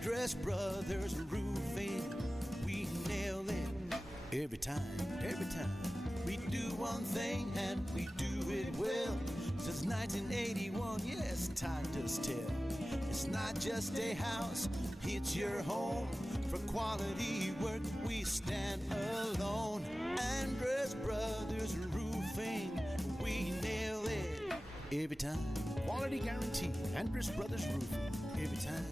Andress Brothers Roofing, we nail it every time. We do one thing and we do it well. Since 1981, yes, time does tell. It's not just a house, it's your home. For quality work, we stand alone. Andress Brothers Roofing, we nail it every time. Quality guarantee, Andress Brothers Roofing, every time.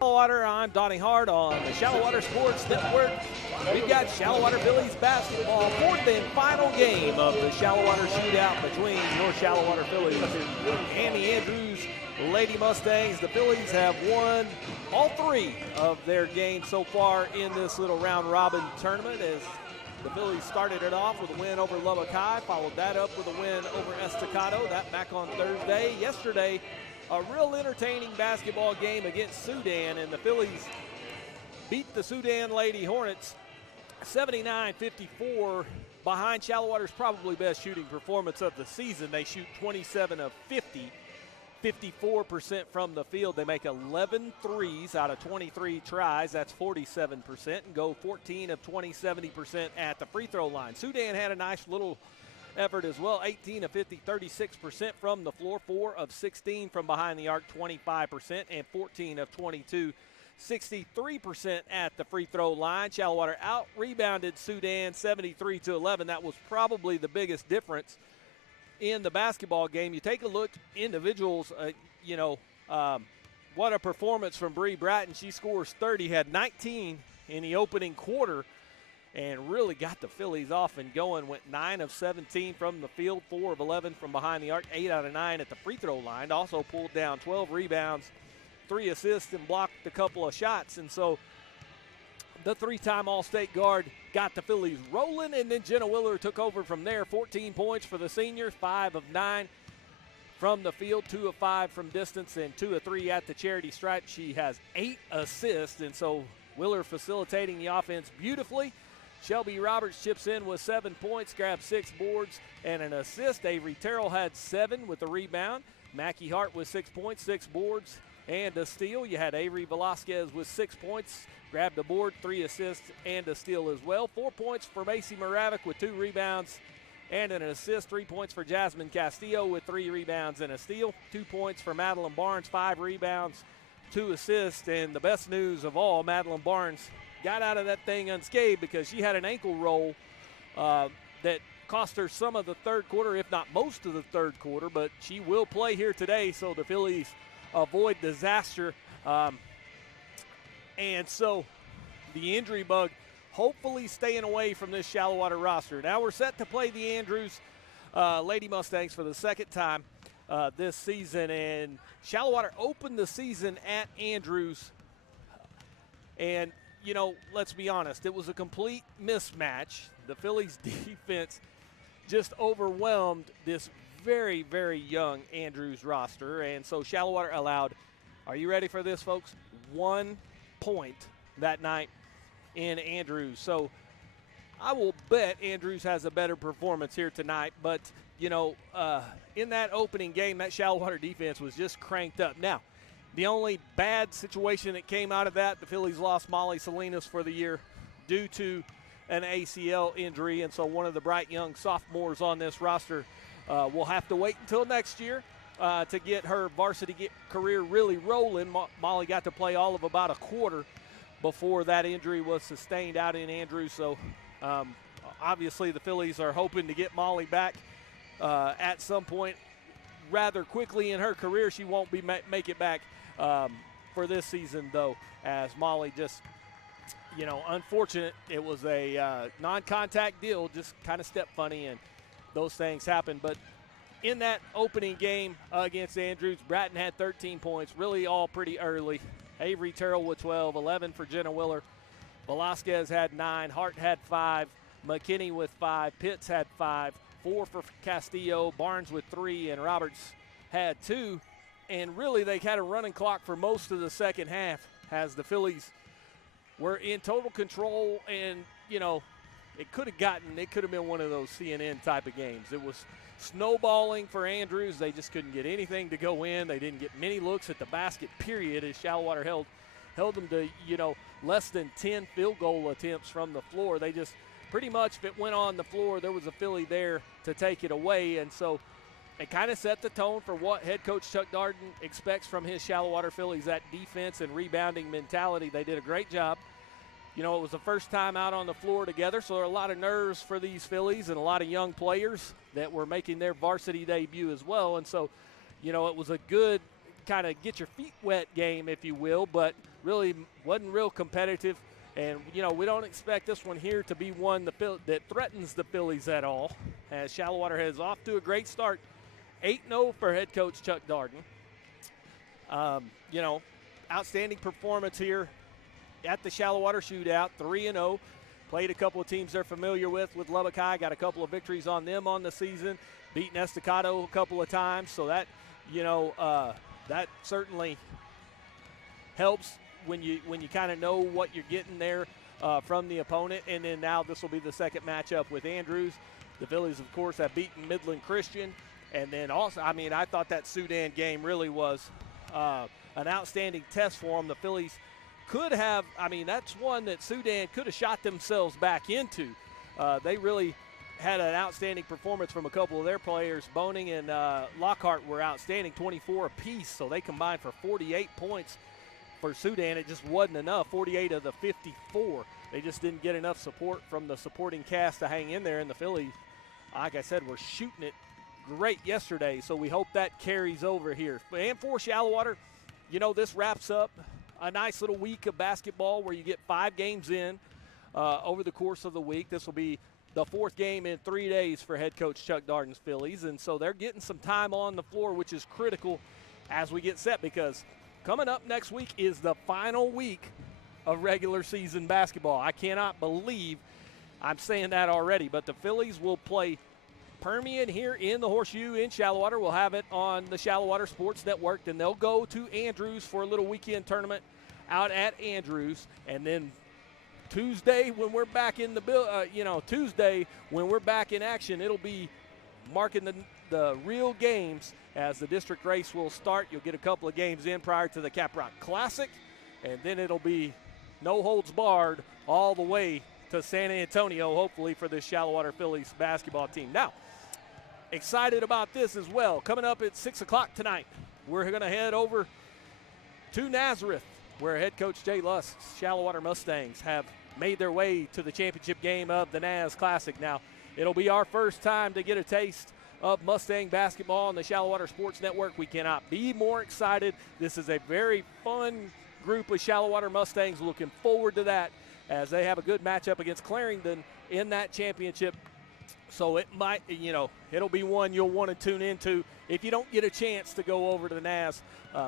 Shallowater, I'm Donnie Hart on the Shallowater Sports Network. We've got Shallowater Phillies basketball, fourth and final game of the Shallowater Shootout between your Shallowater Phillies and the Andrews Lady Mustangs. The Phillies have won all three of their games so far in this little round-robin tournament, as the Phillies started it off with a win over Lubbock High, followed that up with a win over Estacado, that back on Thursday. Yesterday, a real entertaining basketball game against Sudan, and the Phillies beat the Sudan Lady Hornets 79-54 behind Shallowater's probably best shooting performance of the season. They shoot 27 of 50, 54% from the field. They make 11 threes out of 23 tries. That's 47%, and go 14 of 20, 70% at the free throw line. Sudan had a nice little effort as well, 18 of 50, 36% from the floor, 4 of 16 from behind the arc, 25%, and 14 of 22, 63% at the free throw line. Shallowater out-rebounded Sudan 73-11. That was probably the biggest difference in the basketball game. You take a look, individuals, what a performance from Bree Bratton. She scores 30, had 19 in the opening quarter, and really got the Phillies off and going. Went 9 of 17 from the field, 4 of 11 from behind the arc, 8 out of 9 at the free throw line. Also pulled down 12 rebounds, 3 assists, and blocked a couple of shots. And so the three-time All-State guard got the Phillies rolling, and then Jenna Willer took over from there. 14 points for the senior, 5 of 9 from the field, 2 of 5 from distance, and 2 of 3 at the charity stripe. She has 8 assists, and so Willer facilitating the offense beautifully. Shelby Roberts chips in with 7 points, grabs 6 boards and an assist. Avery Terrell had 7 with the rebound. Mackie Hart with 6 points, 6 boards, and a steal. You had Avery Velasquez with 6 points, grabbed a board, 3 assists, and a steal as well. 4 points for Macy Moravik with 2 rebounds and an assist. 3 points for Jasmine Castillo with 3 rebounds and a steal. 2 points for Madeline Barnes, 5 rebounds, 2 assists. And the best news of all, Madeline Barnes got out of that thing unscathed because she had an ankle roll that cost her some of the third quarter, if not most of the third quarter, but she will play here today, so the Phillies avoid disaster. And so the injury bug hopefully staying away from this Shallowater roster. Now we're set to play the Andrews Lady Mustangs for the second time this season, and Shallowater opened the season at Andrews, and let's be honest, it was a complete mismatch. The Phillies defense just overwhelmed this very, very young Andrews roster, and so Shallowater allowed, are you ready for this, folks? 1 point that night in Andrews. So I will bet Andrews has a better performance here tonight, but, in that opening game, that Shallowater defense was just cranked up. Now, the only bad situation that came out of that, the Phillies lost Molly Salinas for the year due to an ACL injury, and so one of the bright young sophomores on this roster will have to wait until next year to get her varsity career really rolling. Molly got to play all of about a quarter before that injury was sustained out in Andrews, so obviously the Phillies are hoping to get Molly back at some point rather quickly in her career. She won't be make it back for this season, though, as Molly just, unfortunate. It was a non-contact deal, just kind of step funny, and those things happen. But in that opening game against Andrews, Bratton had 13 points, really all pretty early. Avery Terrell with 12, 11 for Jenna Willer. Velasquez had 9, Hart had 5, McKinney with 5, Pitts had 5, 4 for Castillo, Barnes with 3, and Roberts had 2. And really they had a running clock for most of the second half as the Phillies were in total control and, it could have been one of those CNN type of games. It was snowballing for Andrews. They just couldn't get anything to go in. They didn't get many looks at the basket, period, as Shallowater held them to, less than 10 field goal attempts from the floor. They just pretty much, if it went on the floor, there was a Fillie there to take it away. And so it kind of set the tone for what head coach Chuck Darden expects from his Shallowater Phillies, that defense and rebounding mentality. They did a great job. It was the first time out on the floor together, so there are a lot of nerves for these Phillies and a lot of young players that were making their varsity debut as well. And so, it was a good kind of get your feet wet game, if you will, but really wasn't real competitive. And, we don't expect this one here to be one that threatens the Phillies at all, as Shallowater has off to a great start. 8-0 for head coach Chuck Darden. Outstanding performance here at the Shallowater Shootout, 3-0. Played a couple of teams they're familiar with Lubbock High, got a couple of victories on them on the season, beaten Estacado a couple of times. So that, that certainly helps when you kind of know what you're getting there from the opponent. And then now this will be the second matchup with Andrews. The Phillies, of course, have beaten Midland Christian. And then also, I thought that Sudan game really was an outstanding test for them. The Phillies could have, that's one that Sudan could have shot themselves back into. They really had an outstanding performance from a couple of their players. Boning and Lockhart were outstanding, 24 apiece, so they combined for 48 points for Sudan. It just wasn't enough, 48 of the 54. They just didn't get enough support from the supporting cast to hang in there, and the Phillies, like I said, were shooting it great yesterday, so we hope that carries over here. And for Shallowater, this wraps up a nice little week of basketball where you get 5 games in over the course of the week. This will be the 4th game in 3 days for head coach Chuck Darden's Phillies, and so they're getting some time on the floor, which is critical as we get set, because coming up next week is the final week of regular season basketball. I cannot believe I'm saying that already, but the Phillies will play Permian here in the Horseshoe in Shallowater. We'll have it on the Shallowater Sports Network. Then they'll go to Andrews for a little weekend tournament out at Andrews. And then Tuesday when we're back in Tuesday when we're back in action, it'll be marking the real games as the district race will start. You'll get a couple of games in prior to the Caprock Classic, and then it'll be no holds barred all the way to San Antonio, hopefully, for this Shallowater Phillies basketball team. Now, excited about this as well. Coming up at 6 o'clock tonight, we're going to head over to Nazareth, where head coach Jay Lusk's Shallowater Mustangs have made their way to the championship game of the Naz Classic. Now, it'll be our first time to get a taste of Mustang basketball on the Shallowater Sports Network. We cannot be more excited. This is a very fun group of Shallowater Mustangs. Looking forward to that as they have a good matchup against Clarendon in that championship. So it might, it'll be one you'll want to tune into. If you don't get a chance to go over to the Naz,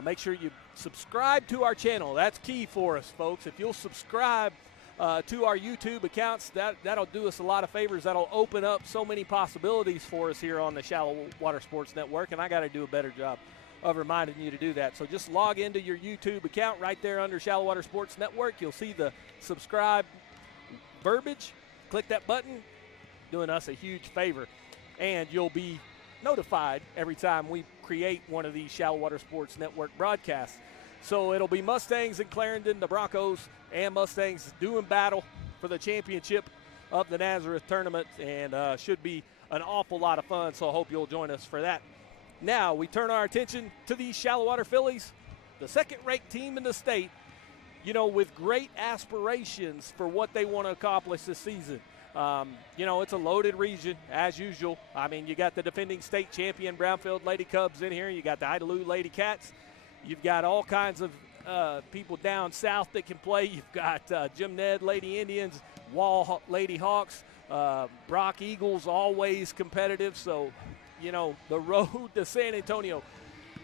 make sure you subscribe to our channel. That's key for us, folks. If you'll subscribe to our YouTube accounts, that'll do us a lot of favors. That'll open up so many possibilities for us here on the Shallowater Sports Network, and I got to do a better job of reminding you to do that. So just log into your YouTube account right there under Shallowater Sports Network. You'll see the subscribe verbiage. Click that button, doing us a huge favor, and you'll be notified every time we create one of these Shallowater Sports Network broadcasts. So it'll be Mustangs and Clarendon, the Broncos and Mustangs doing battle for the championship of the Nazareth tournament, and should be an awful lot of fun, so I hope you'll join us for that. Now we turn our attention to the Shallowater Phillies, the second-ranked team in the state, with great aspirations for what they want to accomplish this season. It's a loaded region, as usual. You got the defending state champion Brownfield Lady Cubs in here. You got the Idalou Lady Cats. You've got all kinds of people down south that can play. You've got Jim Ned Lady Indians, Wall Lady Hawks, Brock Eagles, always competitive. So, the road to San Antonio,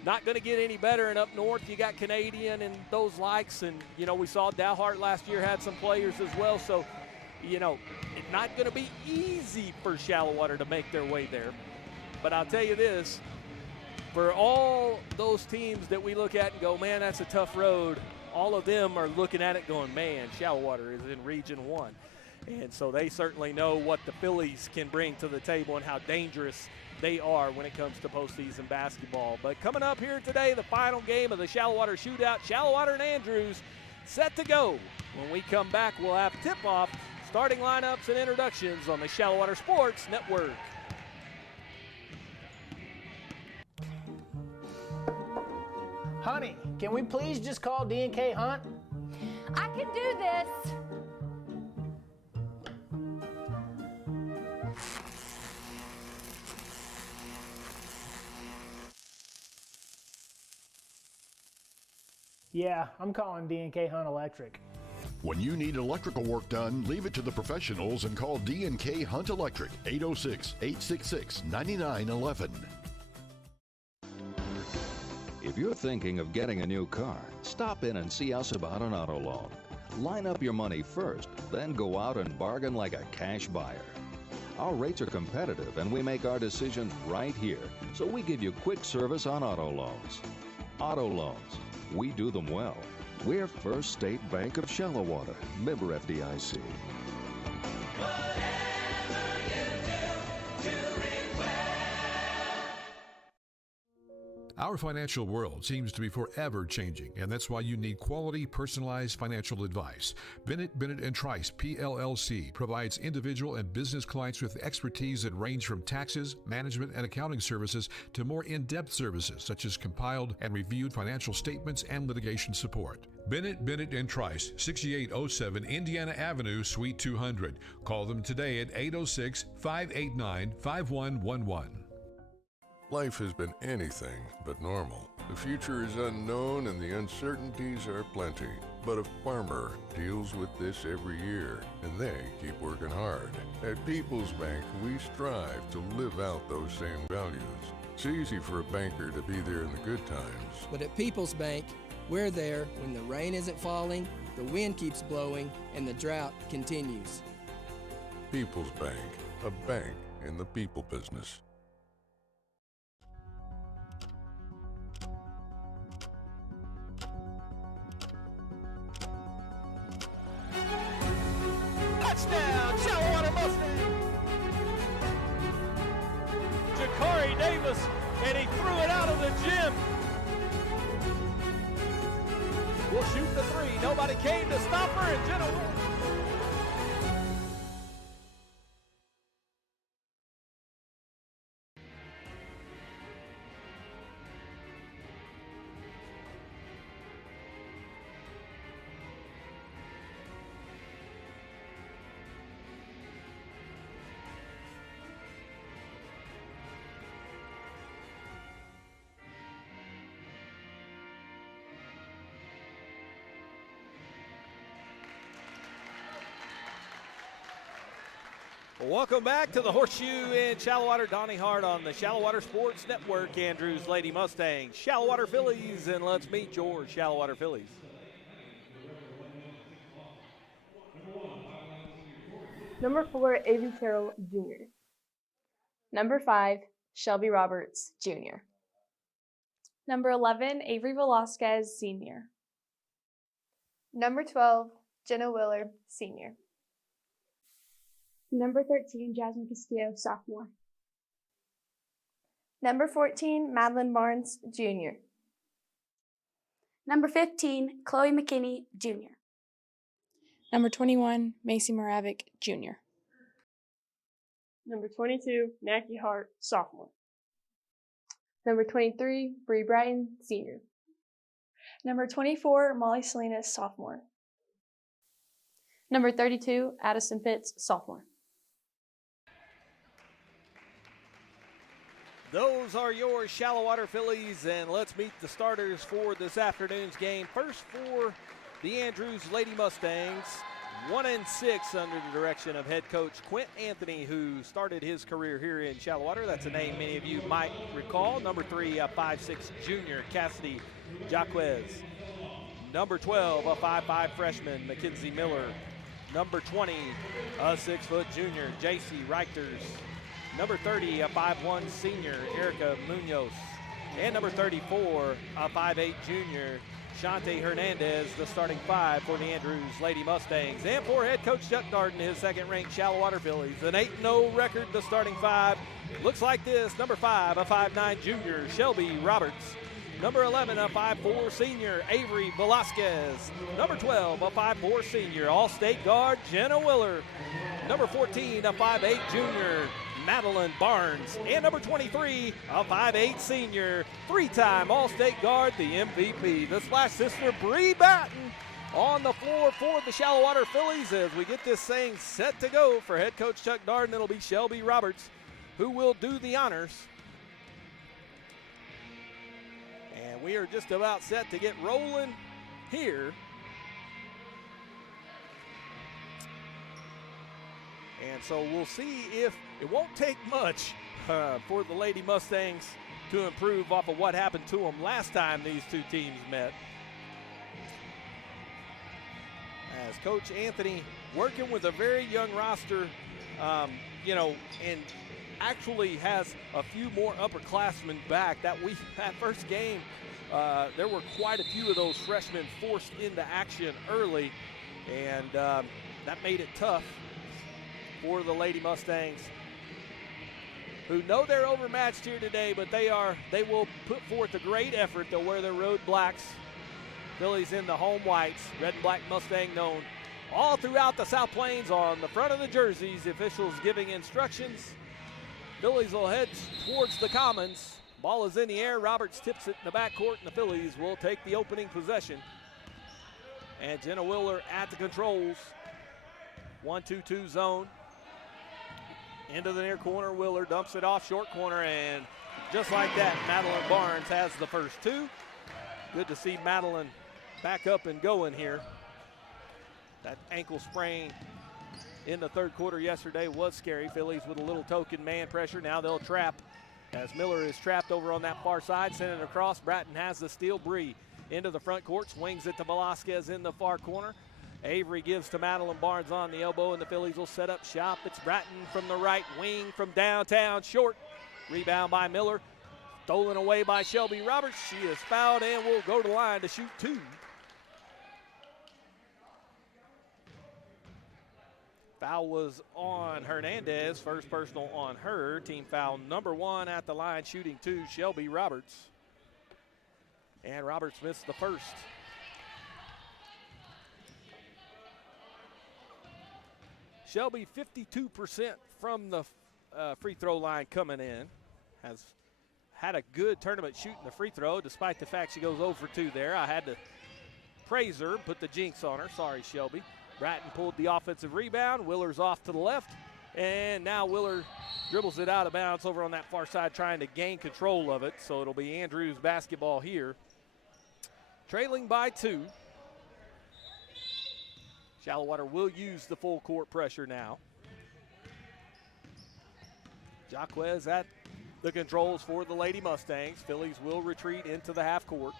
not going to get any better. And up north, you got Canadian and those likes. And, we saw Dalhart last year had some players as well. So, it's not going to be easy for Shallowater to make their way there. But I'll tell you this, for all those teams that we look at and go, man, that's a tough road, all of them are looking at it going, man, Shallowater is in Region 1. And so they certainly know what the Phillies can bring to the table and how dangerous they are when it comes to postseason basketball. But coming up here today, the final game of the Shallowater Shootout, Shallowater and Andrews set to go. When we come back, we'll have tip-off, starting lineups, and introductions on the Shallowater Sports Network. Honey, can we please just call D&K Hunt? I can do this. Yeah, I'm calling D&K Hunt Electric. When you need electrical work done, leave it to the professionals and call D&K Hunt Electric, 806-866-9911. If you're thinking of getting a new car, stop in and see us about an auto loan. Line up your money first, then go out and bargain like a cash buyer. Our rates are competitive and we make our decisions right here, so we give you quick service on auto loans. Auto loans, we do them well. We're First State Bank of Shallowater, member FDIC. Our financial world seems to be forever changing, and that's why you need quality, personalized financial advice. Bennett & Trice, PLLC, provides individual and business clients with expertise that range from taxes, management, and accounting services to more in-depth services such as compiled and reviewed financial statements and litigation support. Bennett & Trice, 6807 Indiana Avenue, Suite 200. Call them today at 806-589-5111. Life has been anything but normal. The future is unknown and the uncertainties are plenty. But a farmer deals with this every year, and they keep working hard. At People's Bank, we strive to live out those same values. It's easy for a banker to be there in the good times. But at People's Bank, we're there when the rain isn't falling, the wind keeps blowing, and the drought continues. People's Bank, a bank in the people business. Touchdown, Shallowater Mustang! Jakari Davis, and he threw it out of the gym. We'll shoot the three. Nobody came to stop her, and Jenna Williams. Welcome back to the Horseshoe in Shallowater. Donnie Hart on the Shallowater Sports Network. Andrews Lady Mustangs, Shallowater Phillies, and let's meet your Shallowater Phillies. Number 4, Avery Carroll Jr. Number 5, Shelby Roberts Jr. Number 11, Avery Velasquez Sr. Number 12, Jenna Willard Sr. Number 13, Jasmine Castillo, sophomore. Number 14, Madeline Barnes, Jr. Number 15, Chloe McKinney, Jr. Number 21, Macy Moravik, Jr. Number 22, Mackie Hart, sophomore. Number 23, Bree Bratton, senior. Number 24, Molly Salinas, sophomore. Number 32, Addison Pitts, sophomore. Those are your Shallowater Phillies, and let's meet the starters for this afternoon's game. First for the Andrews Lady Mustangs, 1-6 under the direction of head coach Quint Anthony, who started his career here in Shallowater. That's a name many of you might recall. Number 3, a 5'6 junior, Cassidy Jaquez. Number 12, a 5'5 freshman, Mackenzie Miller. Number 20, a 6-foot junior, J.C. Reichters. Number 30, a 5'1 senior, Erica Munoz. And number 34, a 5'8 junior, Shante Hernandez, the starting 5 for the Andrews Lady Mustangs. And for head coach Chuck Darden, his second-ranked Shallowater Phillies. An 8-0 record, the starting 5. Looks like this. Number 5, a 5'9 junior, Shelby Roberts. Number 11, a 5'4 senior, Avery Velasquez. Number 12, a 5'4 senior, All-State guard, Jenna Willer. Number 14, a 5'8 junior, Madeline Barnes. And number 23, a 5'8 senior, 3-time All-State guard, the MVP, the Splash sister, Bree Batten, on the floor for the Shallowater Phillies as we get this thing set to go for head coach Chuck Darden. It'll be Shelby Roberts who will do the honors. And we are just about set to get rolling here. And so we'll see if it won't take much for the Lady Mustangs to improve off of what happened to them last time these two teams met. As Coach Anthony working with a very young roster, and actually has a few more upperclassmen back. That first game, there were quite a few of those freshmen forced into action early, and that made it tough for the Lady Mustangs, who know they're overmatched here today, but they will put forth a great effort. They'll wear their road blacks. Phillies in the home whites, red and black Mustang known all throughout the South Plains on the front of the jerseys. The officials giving instructions. Phillies will head towards the Commons. Ball is in the air. Roberts tips it in the backcourt, and the Phillies will take the opening possession. And Jenna Willer at the controls. 1-2-2 zone. Into the near corner. Willer dumps it off short corner, and just like that, Madeline Barnes has the first two. Good to see Madeline back up and going here. That ankle sprain in the third quarter yesterday was scary. Phillies with a little token man pressure. Now they'll trap as Miller is trapped over on that far side. Send it across. Bratton has the steal. Bree into the front court. Swings it to Velasquez in the far corner. Avery gives to Madeline Barnes on the elbow, and the Phillies will set up shop. It's Bratton from the right wing from downtown. Short. Rebound by Miller. Stolen away by Shelby Roberts. She is fouled and will go to the line to shoot two. Foul was on Hernandez, first personal on her. Team foul number 1 at the line, shooting two, Shelby Roberts. And Roberts missed the first. Shelby 52% from the free throw line coming in. Has had a good tournament shooting the free throw, despite the fact she goes 0 for 2 there. I had to praise her, put the jinx on her. Sorry, Shelby. Bratton pulled the offensive rebound. Willer's off to the left. And now Willer dribbles it out of bounds over on that far side, trying to gain control of it. So it'll be Andrews basketball here. Trailing by 2. Shallowater will use the full court pressure now. Jaquez at the controls for the Lady Mustangs. Phillies will retreat into the half court.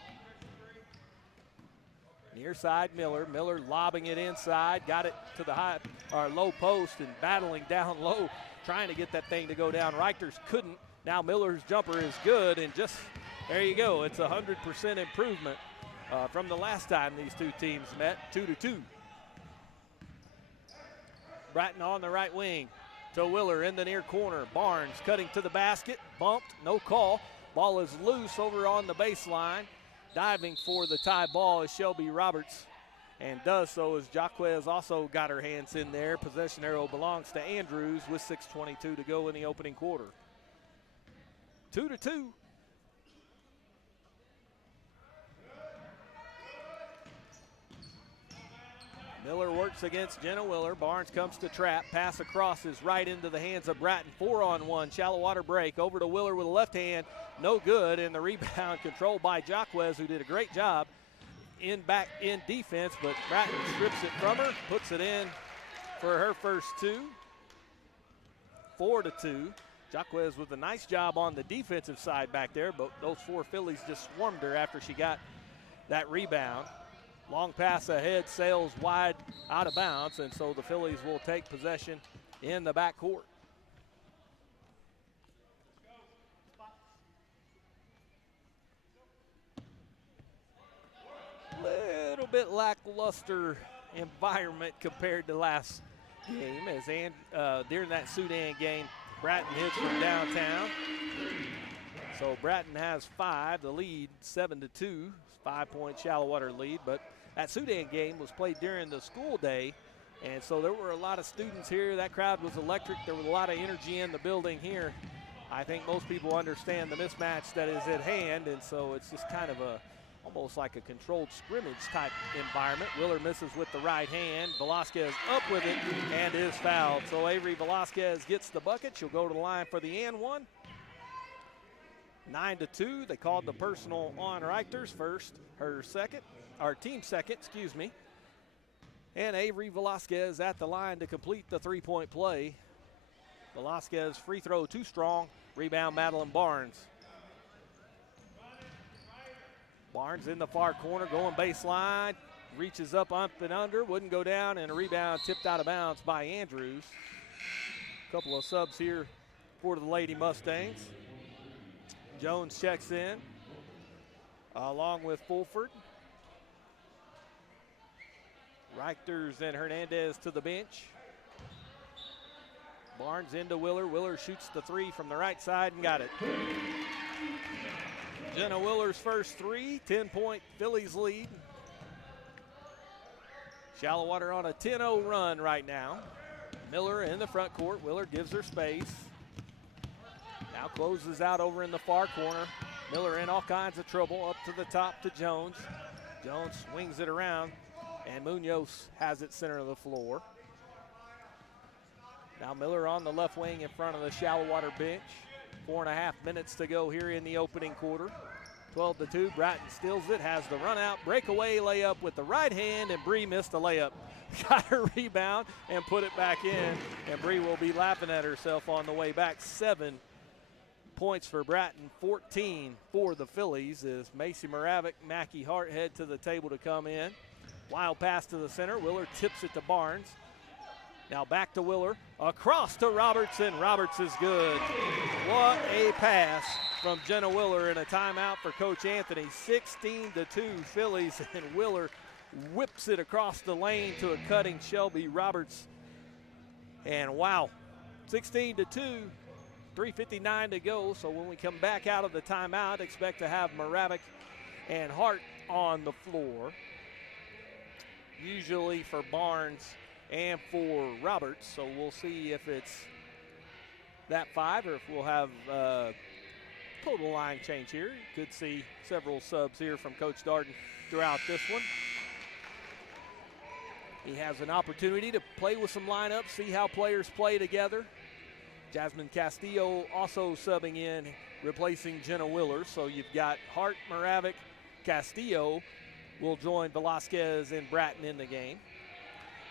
Near side Miller. Miller lobbing it inside. Got it to the low post and battling down low, trying to get that thing to go down. Reichters couldn't. Now Miller's jumper is good, and just there you go. It's 100% improvement from the last time these two teams met. 2-2. Bratton on the right wing to Willer in the near corner. Barnes cutting to the basket. Bumped. No call. Ball is loose over on the baseline. Diving for the tie ball is Shelby Roberts, and does so as Jaquez also got her hands in there. Possession arrow belongs to Andrews with 6:22 to go in the opening quarter. 2-2. Miller works against Jenna Willer. Barnes comes to trap. Pass across is right into the hands of Bratton. 4-on-1. Shallowater break. Over to Willer with a left hand. No good. And the rebound controlled by Jaquez, who did a great job back in defense. But Bratton strips it from her. Puts it in for her first two. 4-2. Jaquez with a nice job on the defensive side back there. But those four Phillies just swarmed her after she got that rebound. Long pass ahead, sails wide out of bounds, and so the Phillies will take possession in the backcourt. bit lackluster environment compared to last game, as during that Sudan game, Bratton hits from downtown. So Bratton has 5, the lead 7-2, 5-point Shallowater lead. But that Sudan game was played during the school day, and so there were a lot of students here. That crowd was electric. There was a lot of energy in the building here. I think most people understand the mismatch that is at hand, and so it's just kind of almost like a controlled scrimmage type environment. Willer misses with the right hand. Velasquez up with it and is fouled. So Avery Velasquez gets the bucket. She'll go to the line for the and one. 9-2. They called the personal on Reichter's first, our team second, excuse me. And Avery Velasquez at the line to complete the three-point play. Velasquez free throw too strong. Rebound Madeline Barnes. Barnes in the far corner, going baseline, reaches up and under, wouldn't go down, and a rebound tipped out of bounds by Andrews. A couple of subs here for the Lady Mustangs. Jones checks in, along with Fulford. Reichters and Hernandez to the bench. Barnes into Willer. Willer shoots the three from the right side and got it. Jenna Willer's first three, 10-point Phillies lead. Shallowater on a 10-0 run right now. Miller in the front court. Willer gives her space. Now closes out over in the far corner. Miller in all kinds of trouble. Up to the top to Jones. Jones swings it around, and Munoz has it center of the floor. Now Miller on the left wing in front of the Shallowater bench. 4.5 minutes to go here in the opening quarter. 12-2, Bratton steals it, has the run out, breakaway layup with the right hand, and Bree missed the layup. Got her rebound and put it back in, and Bree will be laughing at herself on the way back. 7 points for Bratton, 14 for the Phillies as Macy Moravec, Mackie Hart head to the table to come in. Wild pass to the center, Willer tips it to Barnes. Now back to Willer, across to Robertson. Roberts is good. What a pass from Jenna Willer in a timeout for Coach Anthony. 16-2 Phillies, and Willer whips it across the lane to a cutting Shelby Roberts. And wow, 16-2, 3:59 to go. So when we come back out of the timeout, expect to have Moravec and Hart on the floor. Usually for Barnes and for Roberts, so we'll see if it's that 5 or if we'll have total line change here. Could see several subs here from Coach Darden throughout this one. He has an opportunity to play with some lineups, see how players play together. Jasmine Castillo also subbing in, replacing Jenna Willer. So you've got Hart, Moravec, Castillo will join Velasquez and Bratton in the game.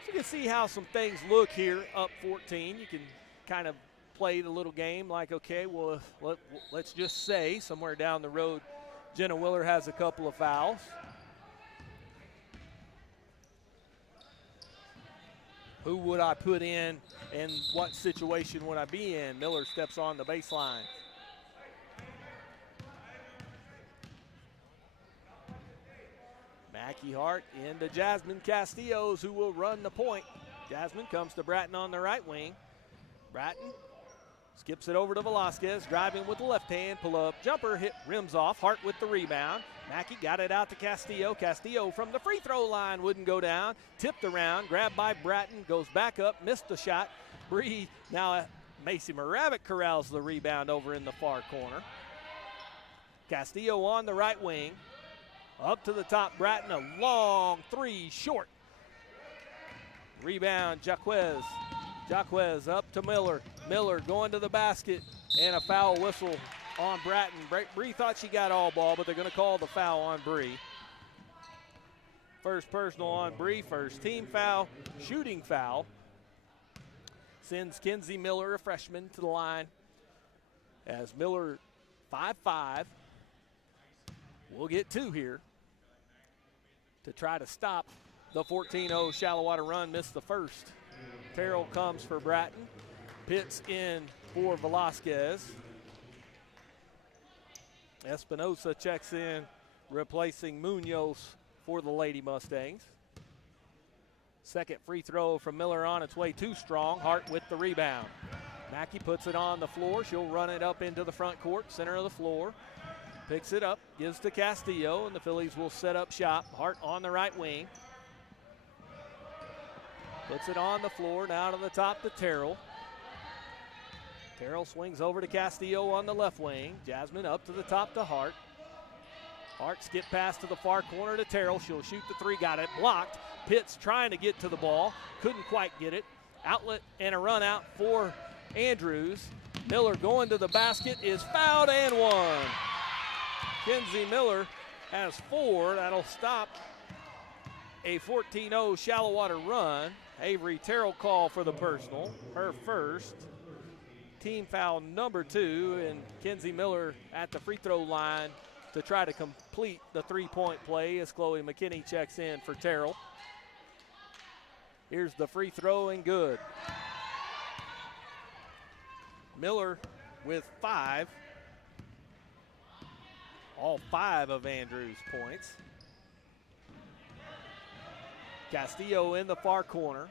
So you can see how some things look here, up 14. You can kind of play the little game like, okay, well, let's just say somewhere down the road, Jenna Willer has a couple of fouls. Who would I put in and what situation would I be in? Miller steps on the baseline. Mackie Hart into Jasmine Castillos, who will run the point. Jasmine comes to Bratton on the right wing. Bratton skips it over to Velasquez, driving with the left hand, pull up, jumper, hit, rims off. Hart with the rebound. Mackie got it out to Castillo. Castillo from the free throw line wouldn't go down. Tipped around, grabbed by Bratton, goes back up, missed the shot. Bree, now Macy Moravec corrals the rebound over in the far corner. Castillo on the right wing. Up to the top, Bratton, a long three, short. Rebound, Jaquez. Jaquez up to Miller. Miller going to the basket, and a foul whistle on Bratton. Bree thought she got all ball, but they're going to call the foul on Bree. First personal on Bree, first team foul, shooting foul. Sends Kenzie Miller, a freshman, to the line. As Miller, 5'5", we'll get 2 here to try to stop the 14-0 Shallowater run. Missed the first. Terrell comes for Bratton. Pitts in for Velasquez. Espinosa checks in, replacing Munoz for the Lady Mustangs. Second free throw from Miller on its way too strong. Hart with the rebound. Mackey puts it on the floor. She'll run it up into the front court, center of the floor. Picks it up, gives to Castillo, and the Phillies will set up shop. Hart on the right wing. Puts it on the floor, now to the top to Terrell. Terrell swings over to Castillo on the left wing. Jasmine up to the top to Hart. Hart skip pass to the far corner to Terrell. She'll shoot the three, got it blocked. Pitts trying to get to the ball, couldn't quite get it. Outlet and a run out for Andrews. Miller going to the basket, is fouled and one. Kenzie Miller has 4. That'll stop a 14-0 Shallowater run. Avery Terrell call for the personal, her first. Team foul number 2, and Kenzie Miller at the free throw line to try to complete the three-point play as Chloe McKinney checks in for Terrell. Here's the free throw and good. Miller with 5. All 5 of Andrews' points. Castillo in the far corner.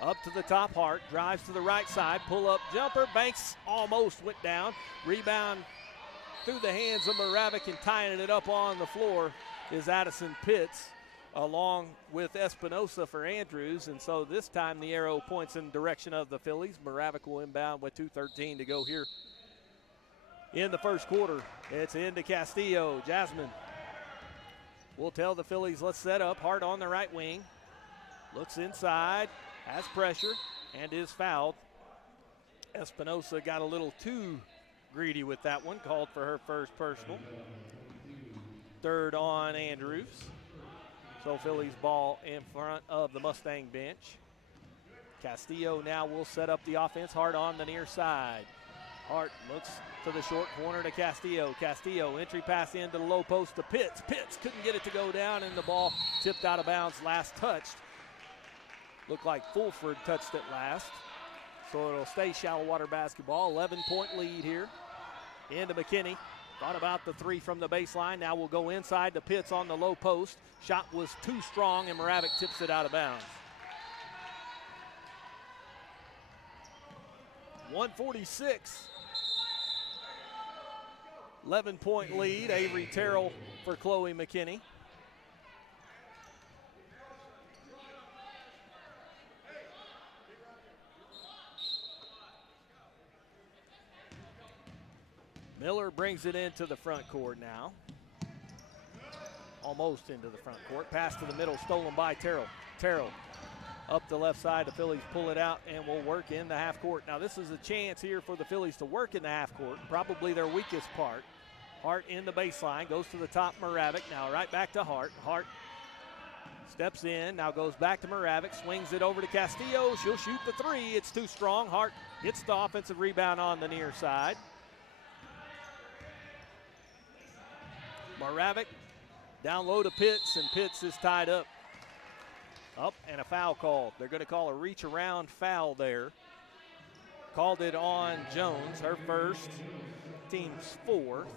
Up to the top, Hart drives to the right side, pull-up jumper, Banks almost went down. Rebound through the hands of Moravec, and tying it up on the floor is Addison Pitts, along with Espinosa for Andrews. And so this time the arrow points in the direction of the Phillies. Moravec will inbound with 2:13 to go here in the first quarter. It's into Castillo. Jasmine will tell the Phillies, let's set up. Hart on the right wing. Looks inside, has pressure, and is fouled. Espinosa got a little too greedy with that one, called for her first personal. Third on Andrews. So Phillies ball in front of the Mustang bench. Castillo now will set up the offense. Hart on the near side. Hart looks to the short corner to Castillo. Castillo, entry pass into the low post to Pitts. Pitts couldn't get it to go down, and the ball tipped out of bounds last touched. Looked like Fulford touched it last. So it'll stay Shallowater basketball. 11-point lead here. Into McKinney. Thought about the three from the baseline. Now we'll go inside to Pitts on the low post. Shot was too strong, and Moravec tips it out of bounds. 146. 11-point lead. Avery Terrell for Chloe McKinney. Miller brings it into the front court now. Almost into the front court. Pass to the middle, stolen by Terrell. Terrell up the left side. The Phillies pull it out and will work in the half court. Now this is a chance here for the Phillies to work in the half court, probably their weakest part. Hart in the baseline, goes to the top, Moravec. Now right back to Hart. Hart steps in, now goes back to Moravec, swings it over to Castillo. She'll shoot the three. It's too strong. Hart gets the offensive rebound on the near side. Moravec down low to Pitts, and Pitts is tied up. Up and a foul called. They're going to call a reach around foul there. Called it on Jones, her first, team's fourth.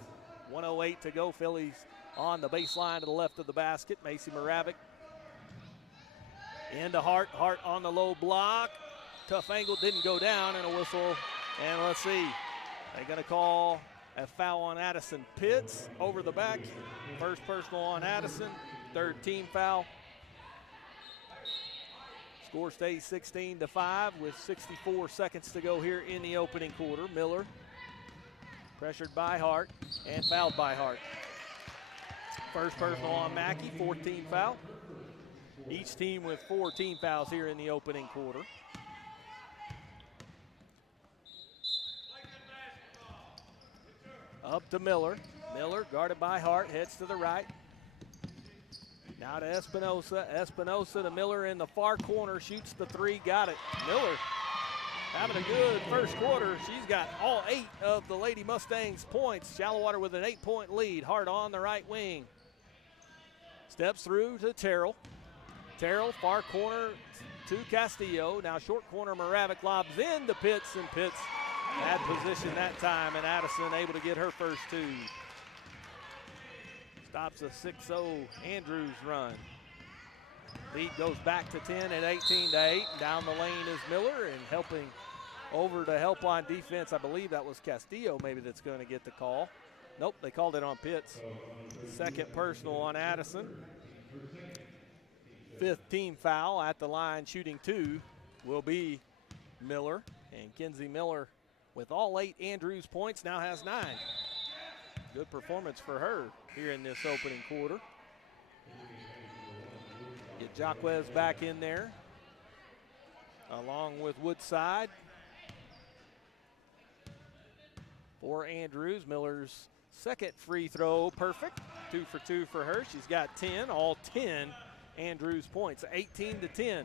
1:08 to go. Phillies on the baseline to the left of the basket. Macy Moravec into Hart. Hart on the low block. Tough angle, didn't go down, and a whistle. And let's see, they're going to call a foul on Addison Pitts over the back. First personal on Addison, third team foul. Score stays 16-5 with 64 seconds to go here in the opening quarter. Miller pressured by Hart and fouled by Hart. First personal on Mackey, 14 foul. Each team with 4 team fouls here in the opening quarter. Up to Miller. Miller guarded by Hart, heads to the right. Now to Espinosa. Espinosa to Miller in the far corner, shoots the three, got it. Miller having a good first quarter. She's got all 8 of the Lady Mustangs points. Shallowater with an 8-point lead. Hart on the right wing. Steps through to Terrell. Terrell, far corner to Castillo. Now short corner, Moravec lobs into Pitts, and Pitts had position that time, and Addison able to get her first 2. stops a 6-0 Andrews run. Lead goes back to 10 at 18-8. Down the lane is Miller, and helping over to help on defense. I believe that was Castillo maybe that's going to get the call. Nope, they called it on Pitts. Second personal on Addison. 5th team foul at the line, shooting 2 will be Miller. And Kenzie Miller, with all 8 Andrews points, now has 9. Good performance for her here in this opening quarter. Get Jacquez back in there, along with Woodside. For Andrews, Miller's second free throw, perfect. 2 for 2 for her. She's got 10, all 10 Andrews points, 18-10.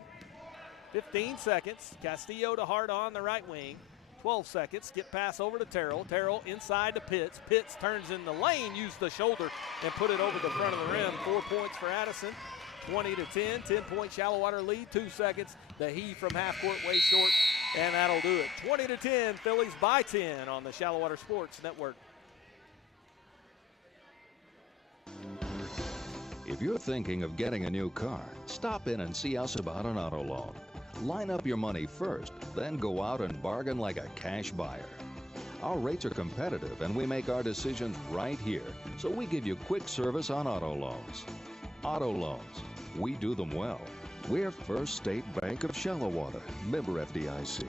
15 seconds, Castillo to Hart on the right wing. 12 seconds, skip pass over to Terrell. Terrell inside to Pitts. Pitts turns in the lane, used the shoulder, and put it over the front of the rim. 4 points for Addison, 20-10. 10-point Shallowater lead, 2 seconds. The heave from half court way short, and that'll do it. 20-10, Phillies by 10 on the Shallowater Sports Network. If you're thinking of getting a new car, stop in and see us about an auto loan. Line up your money first, then go out and bargain like a cash buyer. Our rates are competitive and we make our decisions right here, so we give you quick service on auto loans. Auto loans, we do them well. We're First State Bank of Shallowater, member FDIC.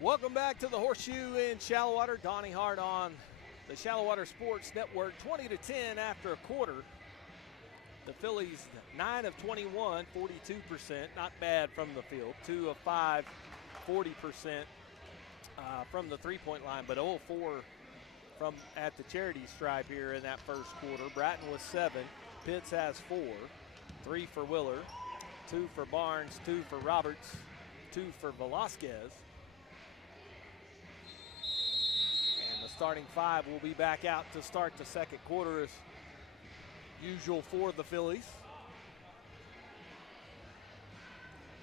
Welcome back to the Horseshoe in Shallowater. Donnie Hart on the Shallowater Sports Network. 20-10 after a quarter. The Phillies 9 of 21, 42%. Not bad from the field. 2 of 5, 40% from the three-point line, but 0 of 4 from at the charity stripe here in that first quarter. Bratton was 7. Pitts has 4. 3 for Willer. 2 for Barnes. 2 for Roberts. 2 for Velasquez. Starting 5 will be back out to start the second quarter as usual for the Phillies.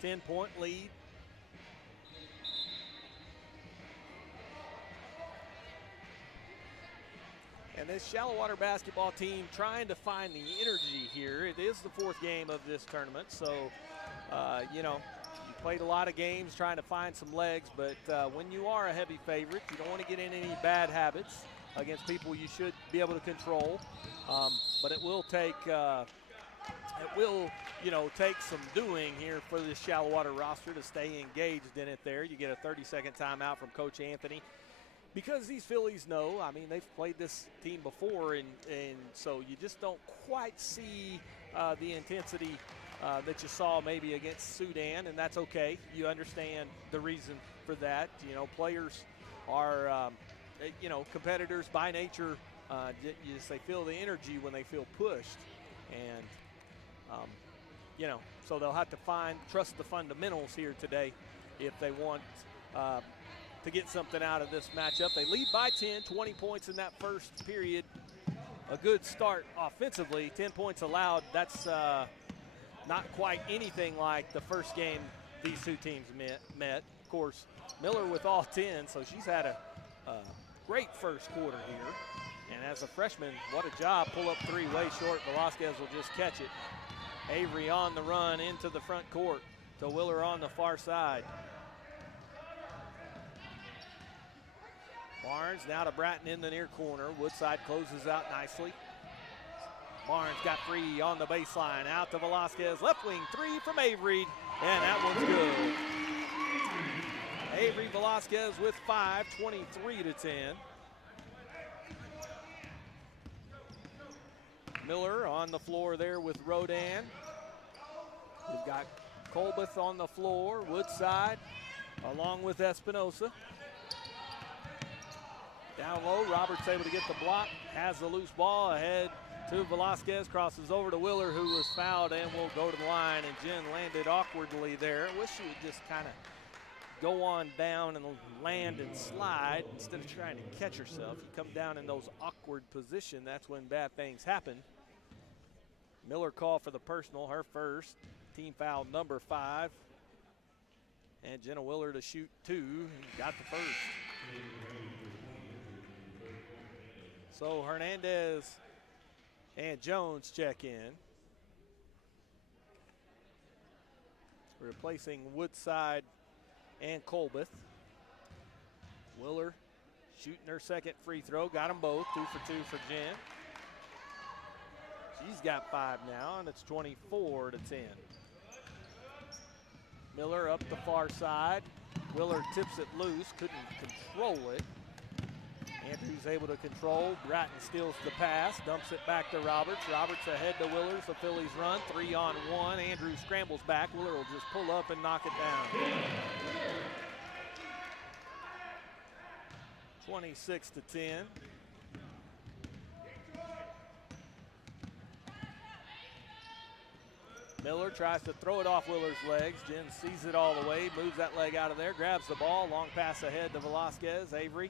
10-point lead. And this Shallowater basketball team trying to find the energy here. It is the 4th game of this tournament, so, you know, played a lot of games trying to find some legs, but when you are a heavy favorite, you don't want to get in any bad habits against people you should be able to control. But it will take, take some doing here for this Shallowater roster to stay engaged in it there. You get a 30-second timeout from Coach Anthony. Because these Phillies know, I mean, they've played this team before, and so you just don't quite see the intensity that you saw maybe against Sudan, and that's okay. You understand the reason for that. You know, players are, competitors by nature. They feel the energy when they feel pushed, and, so they'll have to trust the fundamentals here today if they want to get something out of this matchup. They lead by 10, 20 points in that first period. A good start offensively, 10 points allowed. That's not quite anything like the first game these two teams met. Of course, Miller with all 10, so she's had a great first quarter here. And as a freshman, what a job. Pull up 3 way short. Velasquez will just catch it. Avery on the run into the front court to Willer on the far side. Barnes now to Bratton in the near corner. Woodside closes out nicely. Barnes got free on the baseline. Out to Velasquez. Left wing 3 from Avery. And that one's good. Avery Velasquez with 5, 23-10. Miller on the floor there with Rodan. We've got Colbeth on the floor. Woodside along with Espinosa. Down low, Roberts able to get the block. Has the loose ball ahead to Velasquez, crosses over to Willer, who was fouled and will go to the line, and Jen landed awkwardly there. I wish she would just kind of go on down and land and slide instead of trying to catch herself. You come down in those awkward positions, that's when bad things happen. Miller called for the personal, her first. Team foul number 5. And Jenna Willer to shoot 2, and got the first. So Hernandez and Jones check in. Replacing Woodside and Colbeth. Willer shooting her second free throw. Got them both. 2 for 2 for Jen. She's got 5 now, and it's 24-10. Miller up the far side. Willer tips it loose. Couldn't control it. Andrews able to control. Bratton steals the pass. Dumps it back to Roberts. Roberts ahead to Willers. The Phillies run. 3-on-1. Andrews scrambles back. Willer will just pull up and knock it down. 26-10. Miller tries to throw it off Willer's legs. Jen sees it all the way, moves that leg out of there, grabs the ball. Long pass ahead to Velasquez. Avery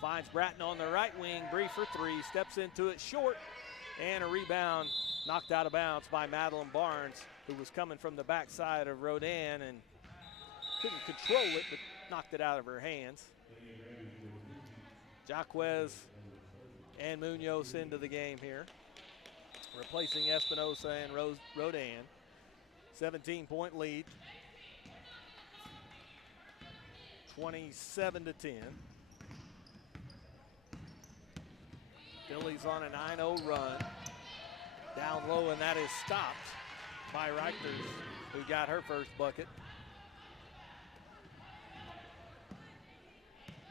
finds Bratton on the right wing. Bree for 3, steps into it short, and a rebound knocked out of bounds by Madeline Barnes, who was coming from the backside of Rodan and couldn't control it, but knocked it out of her hands. Jaquez and Munoz into the game here, replacing Espinosa and Rodan. 17-point lead, 27-10. Phillies on a 9-0 run. Down low, and that is stopped by Reichters, who got her first bucket.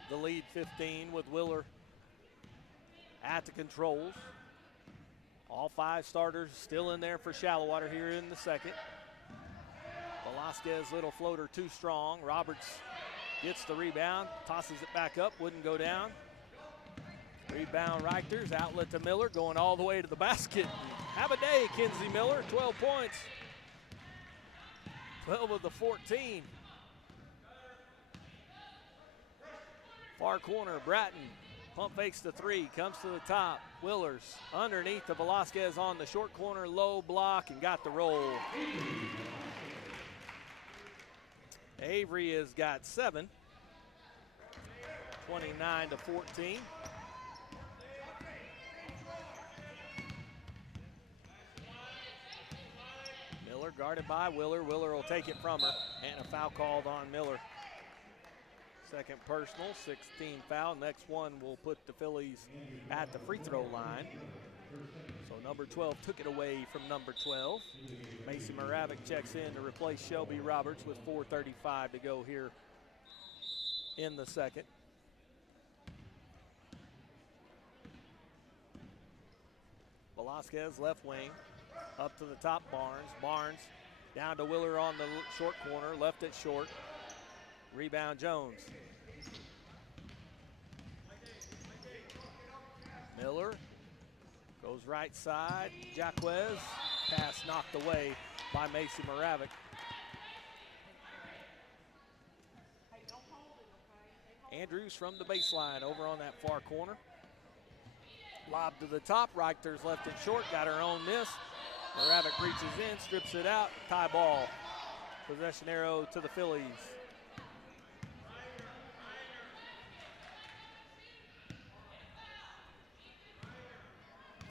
The lead 15 with Willer at the controls. All 5 starters still in there for Shallowater here in the second. Velasquez, little floater too strong. Roberts gets the rebound, tosses it back up, wouldn't go down. Rebound Reichters, outlet to Miller, going all the way to the basket. Have a day, Kinsey Miller, 12 points. 12 of the 14. Far corner, Bratton. Pump fakes the 3, comes to the top. Willers underneath to Velasquez on the short corner, low block, and got the roll. Avery has got 7. 29-14. Miller guarded by Willer. Willer will take it from her, and a foul called on Miller. Second personal, 16 foul. Next one will put the Phillies at the free throw line. So number 12 took it away from number 12. Macy Moravec checks in to replace Shelby Roberts with 4:35 to go here in the second. Velasquez left wing, up to the top Barnes. Barnes down to Willer on the short corner, left it short. Rebound Jones. Miller goes right side. Jaquez, pass knocked away by Macy Moravec. Andrews from the baseline over on that far corner. Lob to the top. Reichters left it short, got her own miss. Moravec reaches in, strips it out, tie ball. Possession arrow to the Phillies.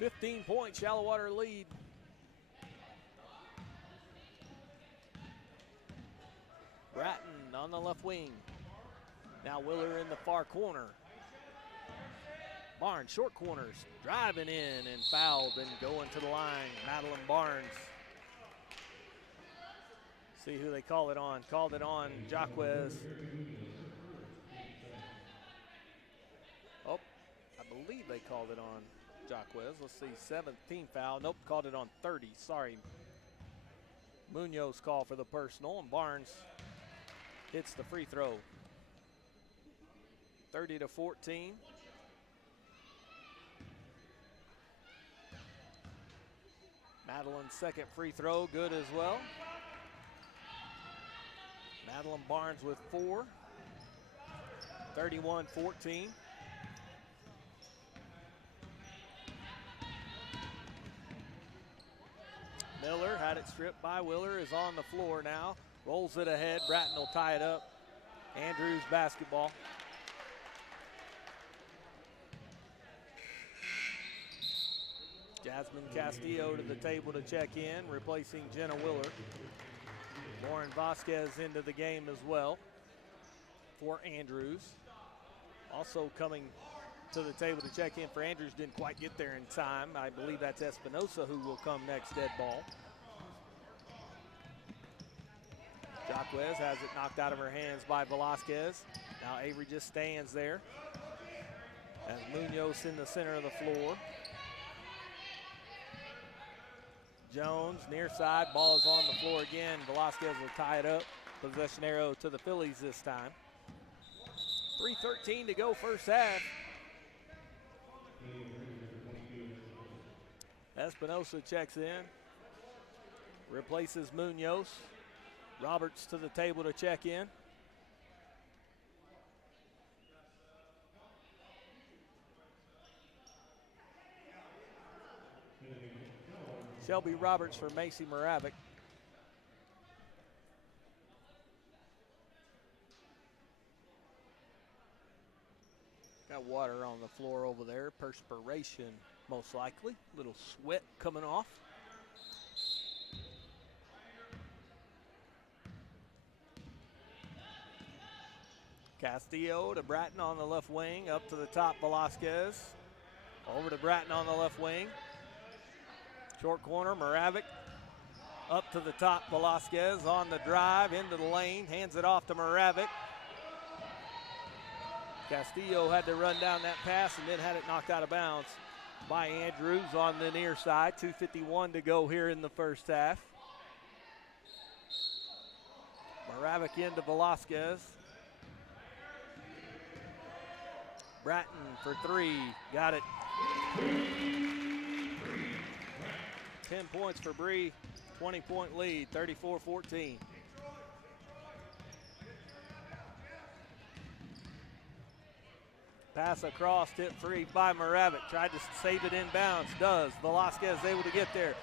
.15 Shallowater lead. Bratton on the left wing. Now Willer in the far corner. Barnes, short corners, driving in and fouled and going to the line. Madeline Barnes. See who they call it on. Called it on Jaquez. Oh, I believe they called it on Jaquez. Let's see, 17 foul. Nope, called it on 30. Sorry. Munoz called for the personal, and Barnes hits the free throw. 30-14. Madeline's second free throw, good as well. Madeline Barnes with 4. 31-14. Miller had it stripped by Willer, is on the floor now. Rolls it ahead. Bratton will tie it up. Andrews basketball. Jasmine Castillo to the table to check in, replacing Jenna Willer. Lauren Vasquez into the game as well for Andrews. Also coming to the table to check in for Andrews, didn't quite get there in time. I believe that's Espinosa who will come next, dead ball. Jaquez has it knocked out of her hands by Velasquez. Now Avery just stands there as Munoz in the center of the floor. Jones near side, ball is on the floor again. Velasquez will tie it up. Possession arrow to the Phillies this time. 3:13 to go first half. Espinosa checks in, replaces Munoz. Roberts to the table to check in. Shelby Roberts for Macy Moravic. Got water on the floor over there, perspiration most likely. Little sweat coming off. Castillo to Bratton on the left wing, up to the top Velasquez. Over to Bratton on the left wing. Short corner, Moravic. Up to the top, Velasquez on the drive, into the lane, hands it off to Moravic. Castillo had to run down that pass and then had it knocked out of bounds by Andrews on the near side. 2:51 to go here in the first half. Moravic into Velasquez. Bratton for three, got it. 10 points for Bree, 20-point lead, 34-14. Pass across, tip free by Moravic. Tried to save it inbounds, does. Velasquez able to get there.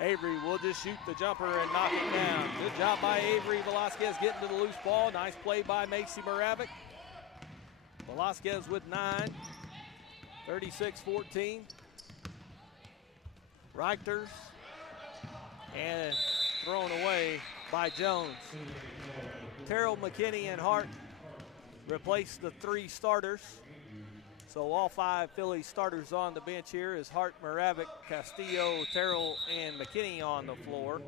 Avery will just shoot the jumper and knock it down. Good job by Avery. Velasquez getting to the loose ball. Nice play by Macy Moravic. Velasquez with 9, 36-14. Reichters, and thrown away by Jones. Terrell, McKinney, and Hart replace the 3 starters. So all 5 Philly starters on the bench here is Hart, Moravic, Castillo, Terrell, and McKinney on the floor.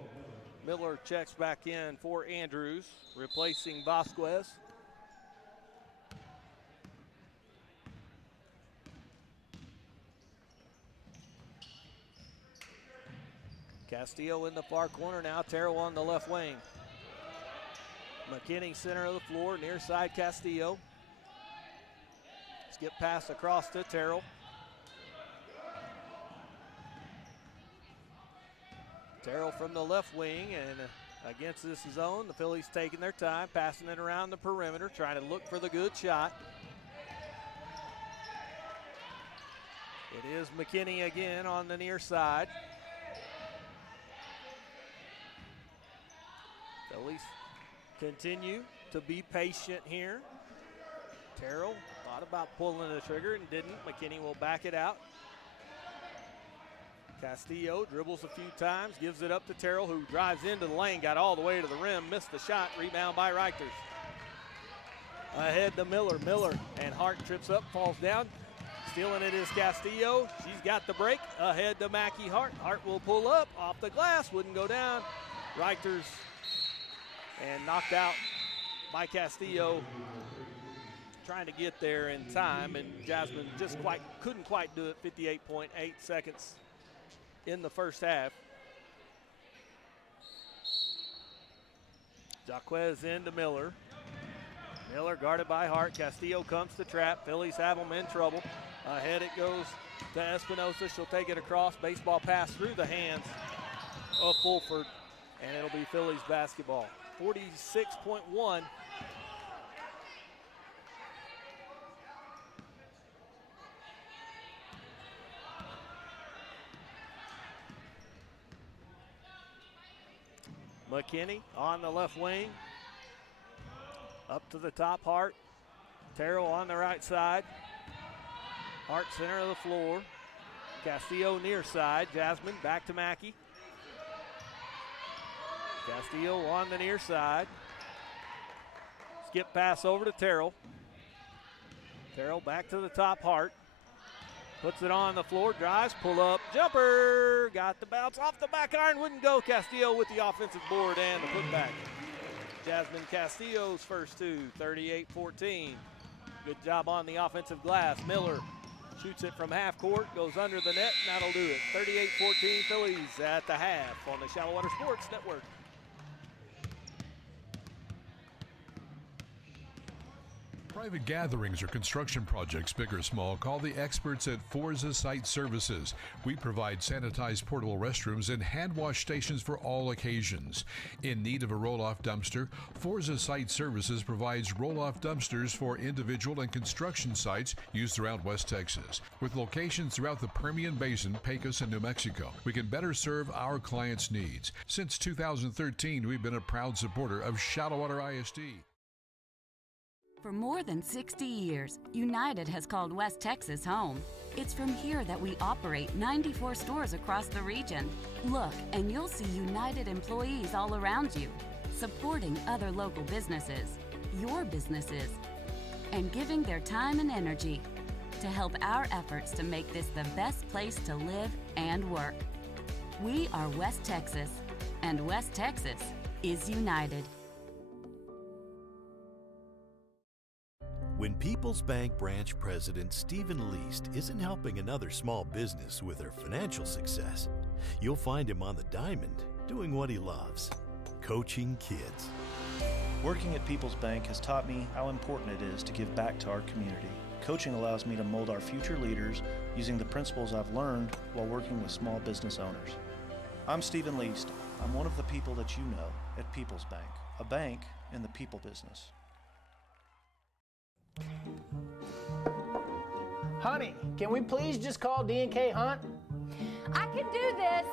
Miller checks back in for Andrews, replacing Vasquez. Castillo in the far corner now, Terrell on the left wing. McKinney center of the floor, near side Castillo. Skip pass across to Terrell. Terrell from the left wing, and against this zone, the Phillies taking their time, passing it around the perimeter, trying to look for the good shot. It is McKinney again on the near side. Phillies continue to be patient here. Terrell thought about pulling the trigger and didn't. McKinney will back it out. Castillo dribbles a few times, gives it up to Terrell, who drives into the lane, got all the way to the rim, missed the shot, rebound by Reichters. Ahead to Miller. Miller and Hart trips up, falls down. Stealing it is Castillo. She's got the break. Ahead to Mackie Hart. Hart will pull up off the glass, wouldn't go down. Reichters and knocked out by Castillo, trying to get there in time, and Jasmine just couldn't quite do it. 58.8 seconds in the first half. Jaquez into Miller. Miller guarded by Hart. Castillo comes to trap. Phillies have them in trouble. Ahead it goes to Espinosa. She'll take it across. Baseball pass through the hands of Fulford, and it'll be Phillies basketball. 46.1. McKinney on the left wing. Up to the top, Hart. Terrell on the right side. Hart center of the floor. Castillo near side. Jasmine back to Mackey. Castillo on the near side. Skip pass over to Terrell. Terrell back to the top, Hart. Puts it on the floor, drives, pull up, jumper. Got the bounce off the back iron, wouldn't go. Castillo with the offensive board and the putback. Jasmine Castillo's first two, 38-14. Good job on the offensive glass. Miller shoots it from half court, goes under the net, and that'll do it. 38-14 Phillies at the half on the Shallowater Sports Network. Private gatherings or construction projects, big or small, call the experts at Forza Site Services. We provide sanitized portable restrooms and hand wash stations for all occasions. In need of a roll-off dumpster, Forza Site Services provides roll-off dumpsters for individual and construction sites used throughout West Texas. With locations throughout the Permian Basin, Pecos, and New Mexico, we can better serve our clients' needs. Since 2013, we've been a proud supporter of Shallowater ISD. For more than 60 years, United has called West Texas home. It's from here that we operate 94 stores across the region. Look, and you'll see United employees all around you, supporting other local businesses, your businesses, and giving their time and energy to help our efforts to make this the best place to live and work. We are West Texas, and West Texas is United. When People's Bank branch president Stephen Least isn't helping another small business with their financial success, you'll find him on the diamond doing what he loves, coaching kids. Working at People's Bank has taught me how important it is to give back to our community. Coaching allows me to mold our future leaders using the principles I've learned while working with small business owners. I'm Stephen Least. I'm one of the people that you know at People's Bank, a bank in the people business. Honey, can we please just call D&K Hunt? I can do this.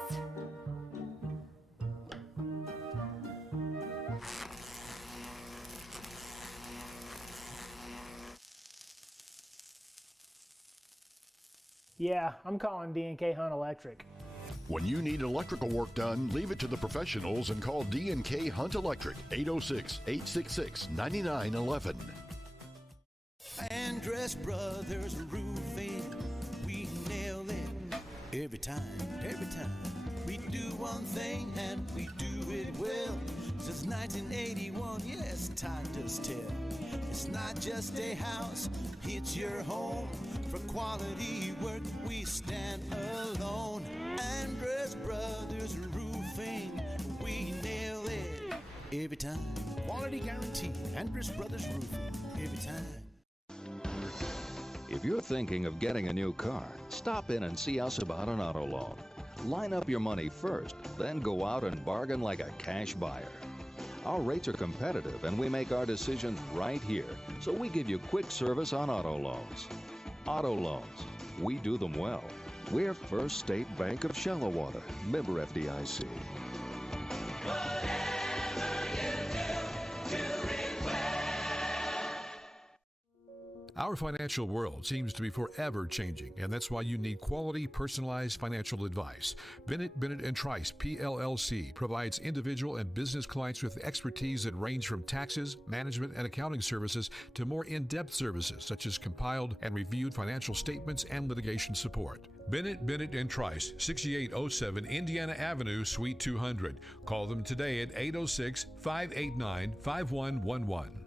Yeah, I'm calling D&K Hunt Electric. When you need electrical work done, leave it to the professionals and call D&K Hunt Electric, 806-866-9911. Andress Brothers Roofing, we nail it every time, every time. We do one thing and we do it well. Since 1981, yes, time does tell. It's not just a house, it's your home. For quality work, we stand alone. Andress Brothers Roofing, we nail it every time. Quality guarantee, Andress Brothers Roofing, every time. If you're thinking of getting a new car, stop in and see us about an auto loan. Line up your money first, then go out and bargain like a cash buyer. Our rates are competitive and we make our decisions right here, so we give you quick service on auto loans. Auto loans, we do them well. We're First State Bank of Shallowater, member FDIC. Our financial world seems to be forever changing, and that's why you need quality, personalized financial advice. Bennett & Trice, PLLC, provides individual and business clients with expertise that range from taxes, management, and accounting services to more in-depth services such as compiled and reviewed financial statements and litigation support. Bennett & Trice, 6807 Indiana Avenue, Suite 200. Call them today at 806-589-5111.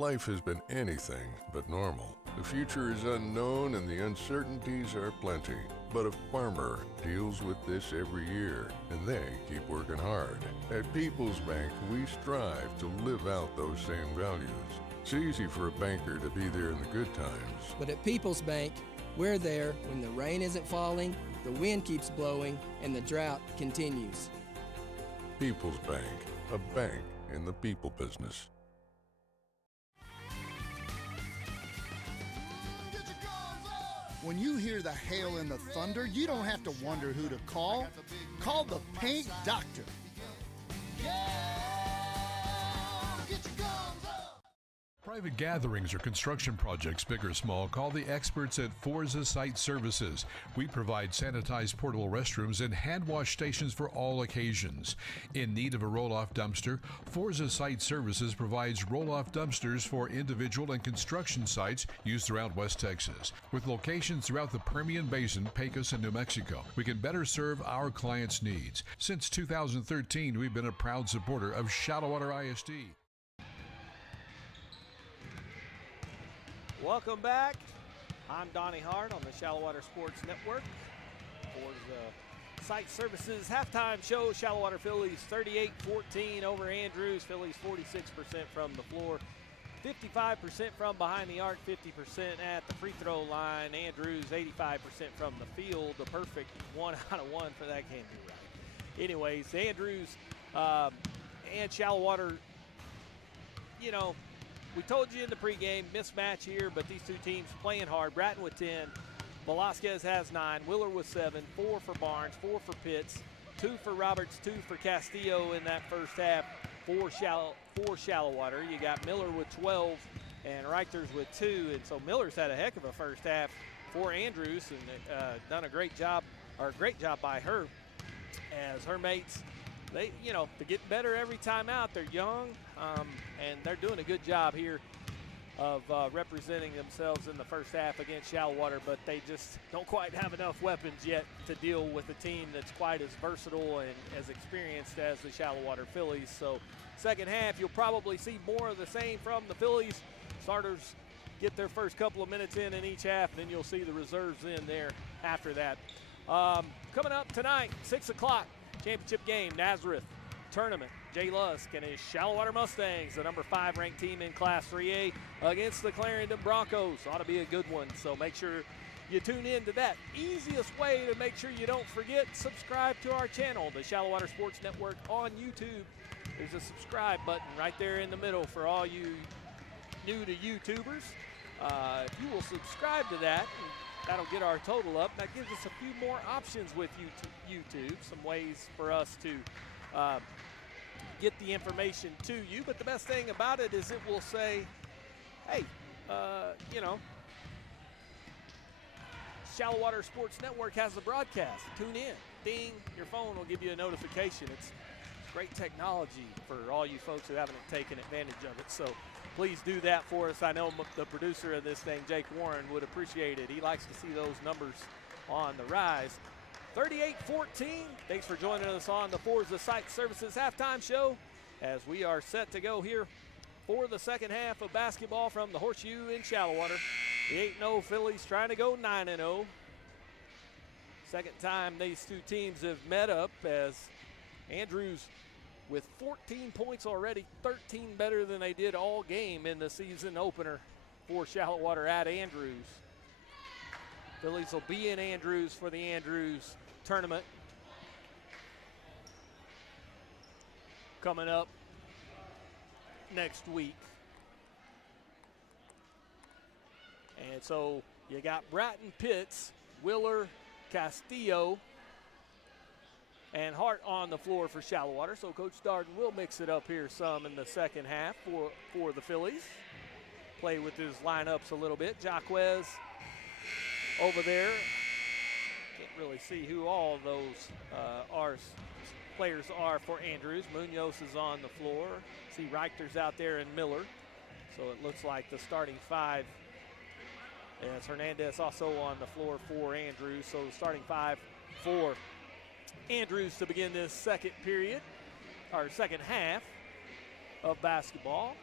Life has been anything but normal. The future is unknown and the uncertainties are plenty. But a farmer deals with this every year, and they keep working hard. At People's Bank, we strive to live out those same values. It's easy for a banker to be there in the good times. But at People's Bank, we're there when the rain isn't falling, the wind keeps blowing, and the drought continues. People's Bank, a bank in the people business. When you hear the hail and the thunder, you don't have to wonder who to call. Call the Paint Doctor. Private gatherings or construction projects, big or small, call the experts at Forza Site Services. We provide sanitized portable restrooms and hand wash stations for all occasions. In need of a roll-off dumpster, Forza Site Services provides roll-off dumpsters for individual and construction sites used throughout West Texas. With locations throughout the Permian Basin, Pecos, and New Mexico, we can better serve our clients' needs. Since 2013, we've been a proud supporter of Shallowater ISD. Welcome back. I'm Donnie Hart on the Shallowater Sports Network for the Site Services halftime show. Shallowater Phillies 38-14 over Andrews. Phillies 46% from the floor, 55% from behind the arc, 50% at the free throw line. Andrews 85% from the field. The perfect 1 out of 1 for that can't be right. Anyways, Andrews and Shallowater, you know, we told you in the pregame, mismatch here, but these two teams playing hard. Bratton with 10, Velasquez has 9, Willer with 7, 4 for Barnes, 4 for Pitts, 2 for Roberts, 2 for Castillo in that first half for Shallowater. You got Miller with 12 and Reichters with 2, and so Miller's had a heck of a first half for Andrews and done a great job by her as her mates. They're getting better every time out. They're young, and they're doing a good job here of representing themselves in the first half against Shallowater, but they just don't quite have enough weapons yet to deal with a team that's quite as versatile and as experienced as the Shallowater Phillies. So second half, you'll probably see more of the same from the Phillies. Starters get their first couple of minutes in each half, and then you'll see the reserves in there after that. Coming up tonight, 6 o'clock. Championship game, Nazareth tournament. Jay Lusk and his Shallowater Mustangs, the number 5 ranked team in Class 3A, against the Clarendon Broncos. Ought to be a good one, so make sure you tune in to that. Easiest way to make sure you don't forget, subscribe to our channel, the Shallowater Sports Network on YouTube. There's a subscribe button right there in the middle for all you new to YouTubers. If you will subscribe to that, that'll get our total up. That gives us a few more options with YouTube, some ways for us to get the information to you. But the best thing about it is it will say, hey, Shallowater Sports Network has a broadcast. Tune in. Ding, your phone will give you a notification. It's great technology for all you folks who haven't taken advantage of it. So please do that for us. I know the producer of this thing, Jake Warren, would appreciate it. He likes to see those numbers on the rise. 38-14. Thanks for joining us on the Forza Site Services halftime show as we are set to go here for the second half of basketball from the Horseshoe in Shallowater. The 8-0 Phillies trying to go 9-0. Second time these two teams have met up as Andrews with 14 points already, 13 better than they did all game in the season opener for Shallowater at Andrews. Phillies will be in Andrews for the Andrews tournament coming up next week. And so you got Bratton, Pitts, Willer, Castillo, and Hart on the floor for Shallowater. So Coach Darden will mix it up here some in the second half for the Phillies. Play with his lineups a little bit. Jaquez over there. Can't really see who all of those players are for Andrews. Munoz is on the floor. See Reichters out there and Miller. So it looks like the starting 5. As Hernandez also on the floor for Andrews. So the starting 5 for Andrews to begin this second period, or second half of basketball.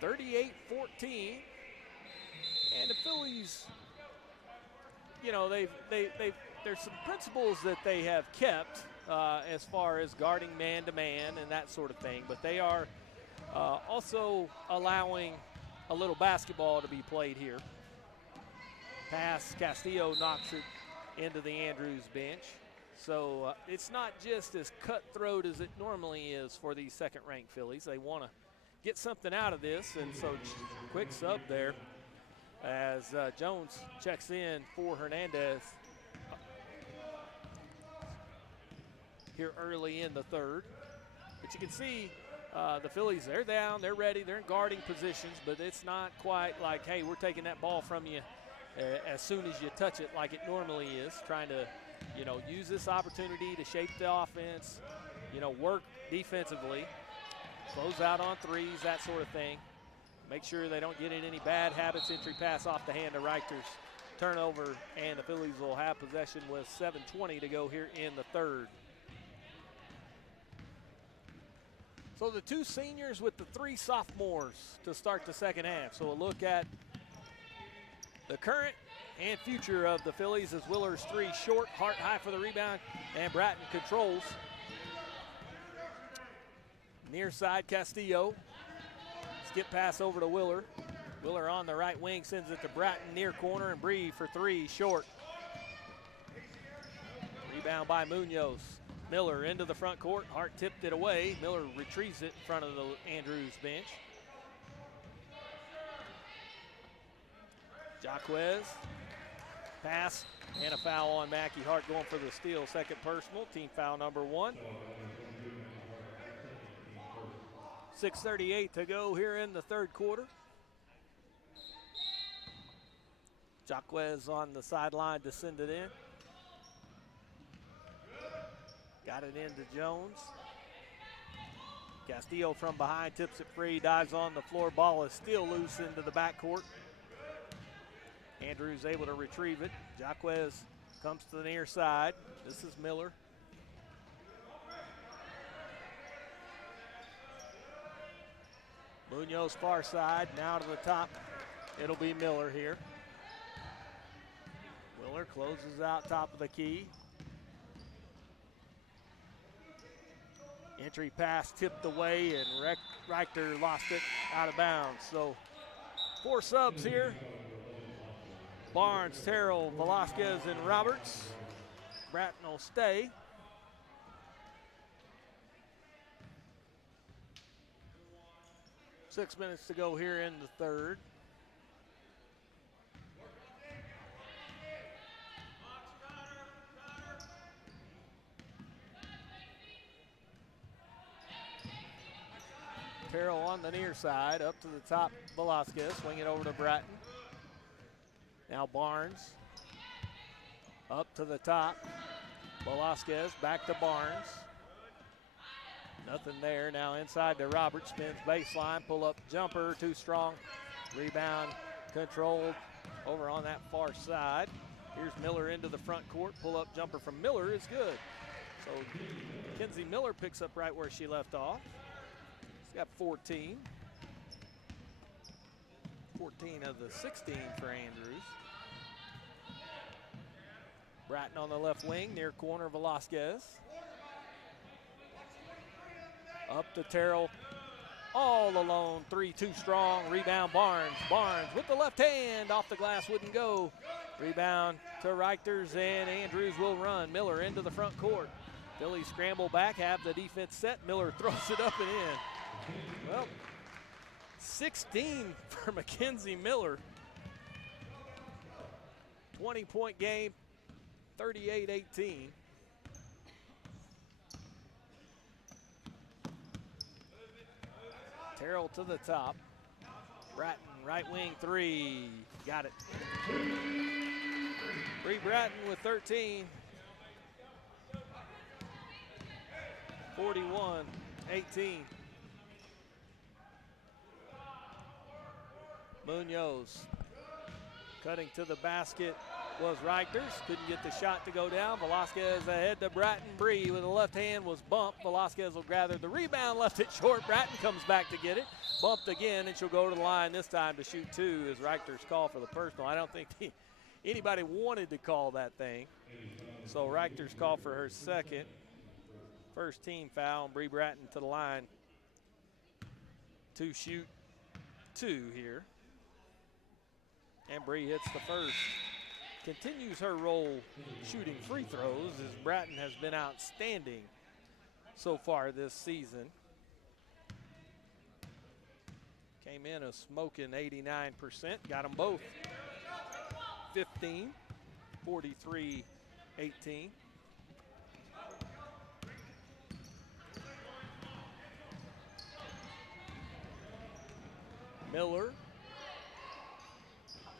(38-14), and the Phillies, there's some principles that they have kept as far as guarding man-to-man and that sort of thing, but they are also allowing a little basketball to be played here. Pass, Castillo knocks it into the Andrews bench. So it's not just as cutthroat as it normally is for these second-ranked Phillies. They want to get something out of this, and so quick sub there as Jones checks in for Hernandez here early in the third. But you can see the Phillies, they're down, they're ready, they're in guarding positions, but it's not quite like, hey, we're taking that ball from you as soon as you touch it like it normally is, trying to, use this opportunity to shape the offense, work defensively, close out on threes, that sort of thing. Make sure they don't get in any bad habits. Entry pass off the hand of Reichters. Turnover, and the Phillies will have possession with 7:20 to go here in the third. So the two seniors with the three sophomores to start the second half. So a look at the current and future of the Phillies as Willer's three short, Hart high for the rebound, and Bratton controls. Near side, Castillo. Skip pass over to Willer. Willer on the right wing sends it to Bratton near corner, and Bree for three, short. Rebound by Munoz. Miller into the front court. Hart tipped it away. Miller retrieves it in front of the Andrews bench. Jaquez. Pass and a foul on Mackey. Hart going for the steal. Second personal. Team foul number 1. 6:38 to go here in the third quarter. Jaquez on the sideline to send it in. Got it into Jones. Castillo from behind tips it free, dives on the floor. Ball is still loose into the backcourt. Andrews able to retrieve it. Jaquez comes to the near side. This is Miller. Munoz far side, now to the top. It'll be Miller here. Miller closes out top of the key. Entry pass tipped away, and Reichter lost it out of bounds. So 4 subs here. Barnes, Terrell, Velasquez, and Roberts. Bratton will stay. Six minutes to go here in the third. Terrell on the near side, up to the top, Velasquez, swing it over to Bratton. Now Barnes, up to the top, Velasquez, back to Barnes. Nothing there, now inside to Roberts, spins baseline, pull up jumper, too strong. Rebound controlled over on that far side. Here's Miller into the front court, pull up jumper from Miller is good. So Mackenzie Miller picks up right where she left off. She's got 14. 14 of the 16 for Andrews. Bratton on the left wing, near corner Velasquez. Up to Terrell, all alone, 3 too strong, rebound Barnes. Barnes with the left hand, off the glass, wouldn't go. Rebound to Reichters, and Andrews will run. Miller into the front court. Phillies scramble back, have the defense set. Miller throws it up and in. Well, 16 for Mackenzie Miller. 20-point game, 38-18. Terrell to the top. Bratton, right wing 3. Got it. Bree Bratton with 13. 41-18. Munoz cutting to the basket was Reichters. Couldn't get the shot to go down. Velasquez ahead to Bratton. Bree with the left hand was bumped. Velasquez will gather the rebound, left it short. Bratton comes back to get it. Bumped again, and she'll go to the line this time to shoot 2 as Reichters call for the personal. I don't think anybody wanted to call that thing. So Reichters call for her second. First team foul. Bree Bratton to the line to shoot 2 here. And Bree hits the first. Continues her role shooting free throws as Bratton has been outstanding so far this season. Came in a smoking 89%, got them both. 15, 43-18. Miller.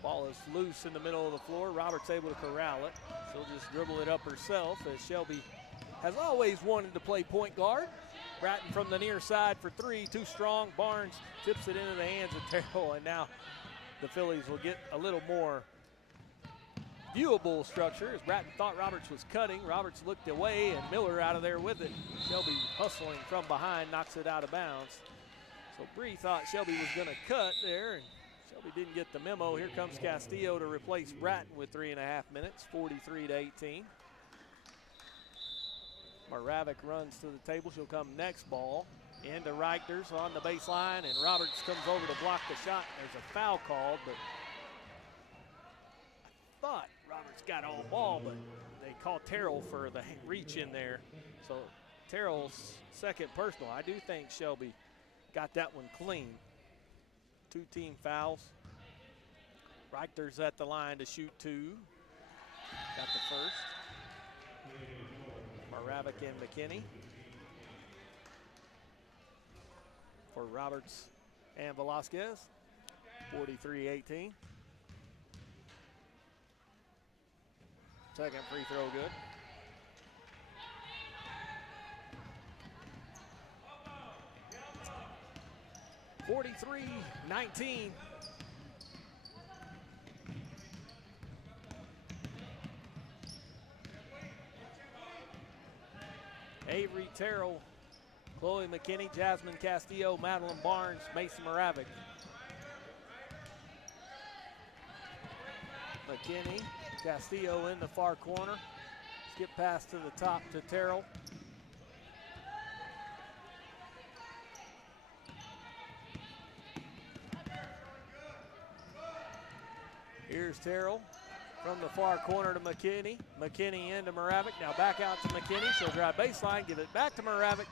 Ball is loose in the middle of the floor. Roberts able to corral it. She'll just dribble it up herself as Shelby has always wanted to play point guard. Bratton from the near side for three, too strong. Barnes tips it into the hands of Terrell, and now the Phillies will get a little more viewable structure as Bratton thought Roberts was cutting. Roberts looked away and Miller out of there with it. Shelby hustling from behind, knocks it out of bounds. So Bree thought Shelby was going to cut there, and Shelby didn't get the memo. Here comes Castillo to replace Bratton with 3.5 minutes, 43-18. Moravec runs to the table. She'll come next ball into Reichters on the baseline, and Roberts comes over to block the shot. There's a foul called, but I thought Roberts got all ball, but they called Terrell for the reach in there. So Terrell's second personal. I do think Shelby got that one clean. 2 team fouls. Reichters at the line to shoot 2. Got the first. Moravec and McKinney for Roberts and Velasquez. 43-18. Second free throw good. (43-19). Avery Terrell, Chloe McKinney, Jasmine Castillo, Madeline Barnes, Macy Moravec. McKinney, Castillo in the far corner. Skip pass to the top to Terrell. Here's Terrell from the far corner to McKinney. McKinney into Moravec. Now back out to McKinney. She'll drive baseline, give it back to Moravec.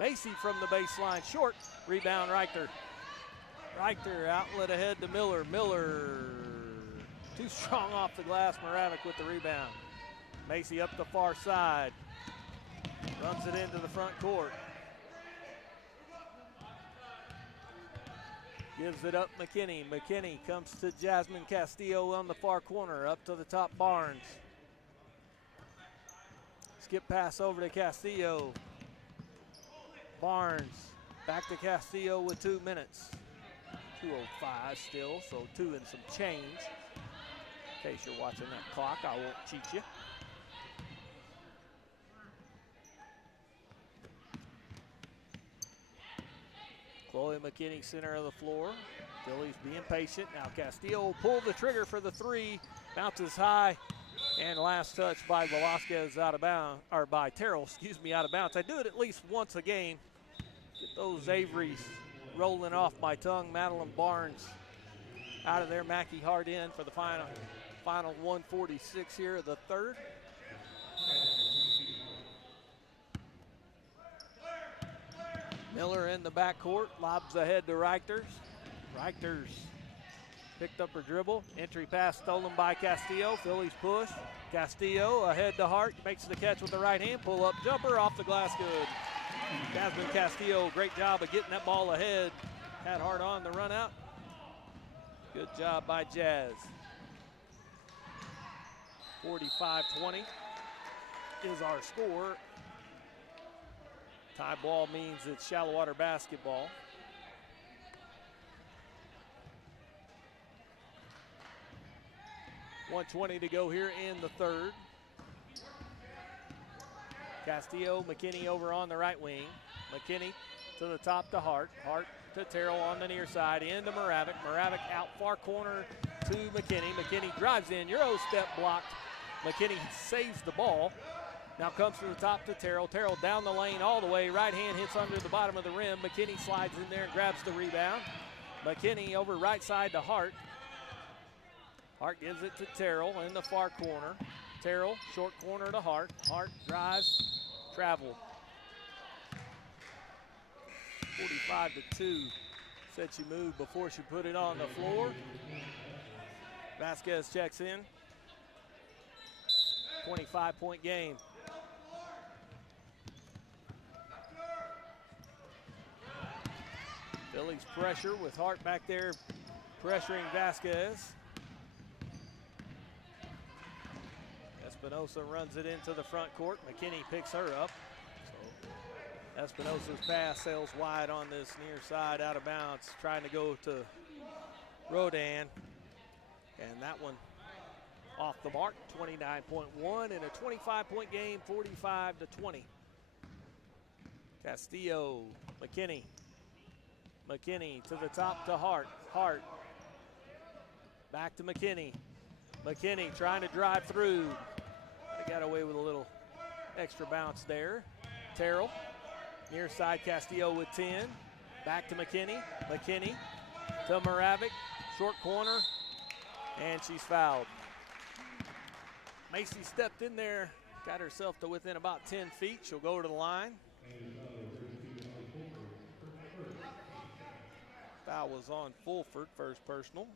Macy from the baseline, short. Rebound, Reichter. Reichter, outlet ahead to Miller. Miller, too strong off the glass. Moravec with the rebound. Macy up the far side. Runs it into the front court. Gives it up McKinney. McKinney comes to Jasmine Castillo on the far corner. Up to the top, Barnes. Skip pass over to Castillo. Barnes back to Castillo with 2 minutes. 2:05 still, so 2 and some change. In case you're watching that clock, I won't cheat you. Chloe McKinney, center of the floor. Phillies being patient. Now Castillo will pull the trigger for the 3. Bounces high. And last touch by Velasquez out of bounds, or by Terrell, excuse me, out of bounds. I do it at least once a game. Get those Averys rolling off my tongue. Madeline Barnes out of there. Mackie Hart in for the final 146 here of the third. Miller in the backcourt, lobs ahead to Reichters. Reichters picked up her dribble. Entry pass stolen by Castillo. Phillies push. Castillo ahead to Hart, makes the catch with the right hand. Pull up jumper off the glass, good. Jasmine Castillo, great job of getting that ball ahead. Had Hart on the run out. Good job by Jazz. 45-20 is our score. Tie ball means it's Shallowater basketball. .120 to go here in the third. Castillo, McKinney over on the right wing. McKinney to the top to Hart. Hart to Terrell on the near side, into Moravec. Moravec out far corner to McKinney. McKinney drives in, Euro step blocked. McKinney saves the ball. Now comes to the top to Terrell. Terrell down the lane all the way. Right hand hits under the bottom of the rim. McKinney slides in there and grabs the rebound. McKinney over right side to Hart. Hart gives it to Terrell in the far corner. Terrell, short corner to Hart. Hart drives, travel. 45-2. Said she moved before she put it on the floor. Vasquez checks in. 25-point game. Phillie's pressure with Hart back there pressuring Vasquez. Espinosa runs it into the front court. McKinney picks her up. So Espinosa's pass sails wide on this near side, out of bounds, trying to go to Rodan. And that one off the mark, 29.1 in a 25-point game, 45-20. Castillo, McKinney. McKinney to the top to Hart. Hart back to McKinney. McKinney trying to drive through. They got away with a little extra bounce there. Terrell, near side, Castillo with 10. Back to McKinney. McKinney to Moravec. Short corner, and she's fouled. Macy stepped in there, got herself to within about 10 feet. She'll go to the line. Foul was on Fulford, first personal.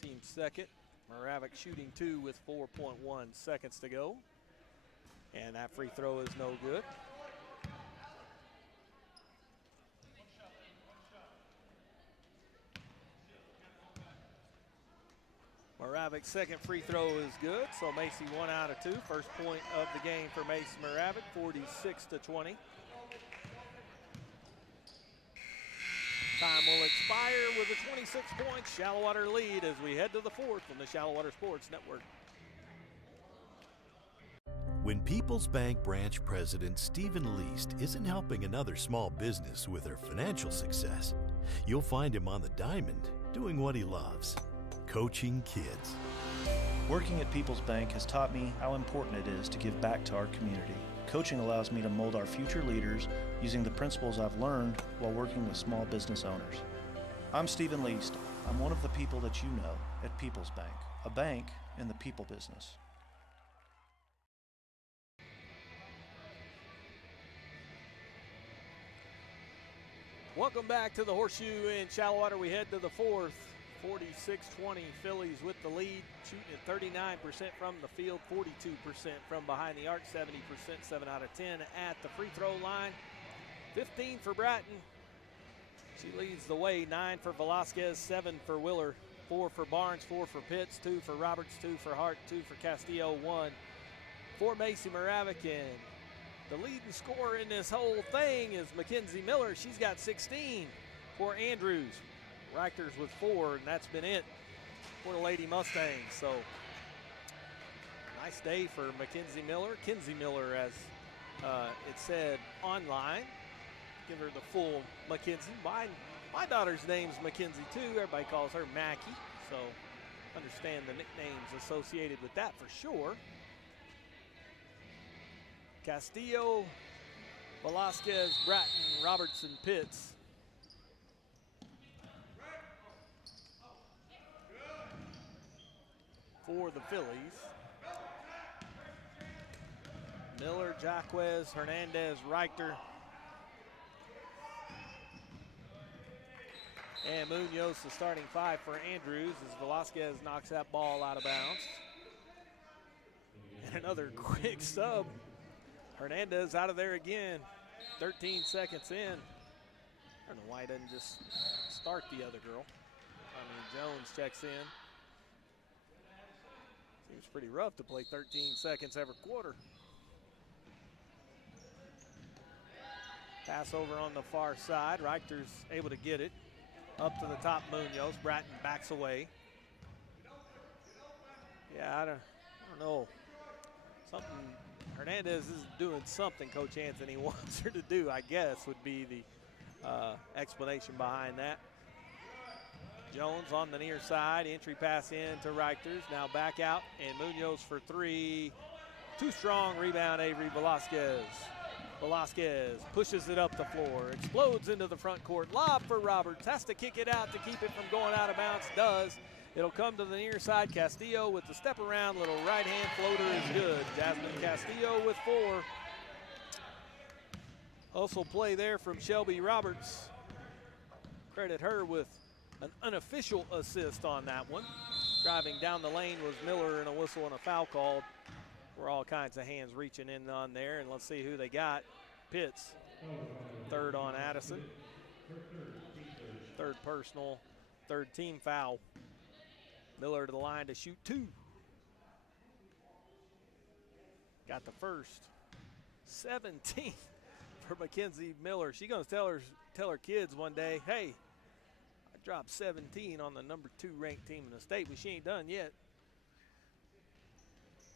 Team second. Moravec shooting 2 with 4.1 seconds to go. And that free throw is no good. Moravec's second free throw is good, so Macy 1 out of 2. First point of the game for Macy Moravec, 46-20. Time will expire with a 26-point Shallowater lead as we head to the fourth on the Shallowater Sports Network. When People's Bank branch president Stephen Least isn't helping another small business with their financial success, you'll find him on the diamond doing what he loves, coaching kids. Working at People's Bank has taught me how important it is to give back to our community. Coaching allows me to mold our future leaders using the principles I've learned while working with small business owners. I'm Stephen Least. I'm one of the people that you know at People's Bank, a bank in the people business. Welcome back to the Horseshoe in Shallowater. We head to the fourth. 46-20, Phillies with the lead, shooting at 39% from the field, 42% from behind the arc, 70%, 7 out of 10 at the free throw line. 15 for Bratton. She leads the way, 9 for Velasquez, 7 for Willer, 4 for Barnes, 4 for Pitts, 2 for Roberts, 2 for Hart, 2 for Castillo, 1 for Macy Moravec. And the leading scorer in this whole thing is Mackenzie Miller. She's got 16 for Andrews. Reichter's with 4, and that's been it for the Lady Mustangs. So, nice day for Mackenzie Miller. Kinsey Miller, as it said online. Give her the full Mackenzie. My daughter's name's Mackenzie, too. Everybody calls her Mackie. So, understand the nicknames associated with that for sure. Castillo, Velasquez, Bratton, Robertson, Pitts. For the Phillies. Miller, Jaquez, Hernandez, Reichter. And Munoz, the starting 5 for Andrews as Velasquez knocks that ball out of bounds. And another quick sub. Hernandez out of there again. 13 seconds in. I don't know why he doesn't just start the other girl. Jones checks in. Seems pretty rough to play 13 seconds every quarter. Pass over on the far side. Reichter's able to get it. Up to the top, Munoz. Bratton backs away. Yeah, I don't know. Hernandez is doing something Coach Anthony wants her to do, I guess, would be the explanation behind that. Jones on the near side, entry pass in to Reichters, now back out, and Munoz for 3. Too strong, rebound Avery Velasquez. Velasquez pushes it up the floor, explodes into the front court, lob for Roberts, has to kick it out to keep it from going out of bounds, does. It'll come to the near side, Castillo with the step around, little right hand floater is good. Jasmine Castillo with 4. Also play there from Shelby Roberts. Credit her with an unofficial assist on that one. Driving down the lane was Miller, and a whistle and a foul called We're all kinds of hands reaching in on there, and let's see who they got. Pitts, third on Addison. Third personal, third team foul. Miller to the line to shoot 2. Got the first. 17 for Mackenzie Miller. She's going to tell her kids one day, hey, I dropped 17 on the number 2 ranked team in the state, but she ain't done yet.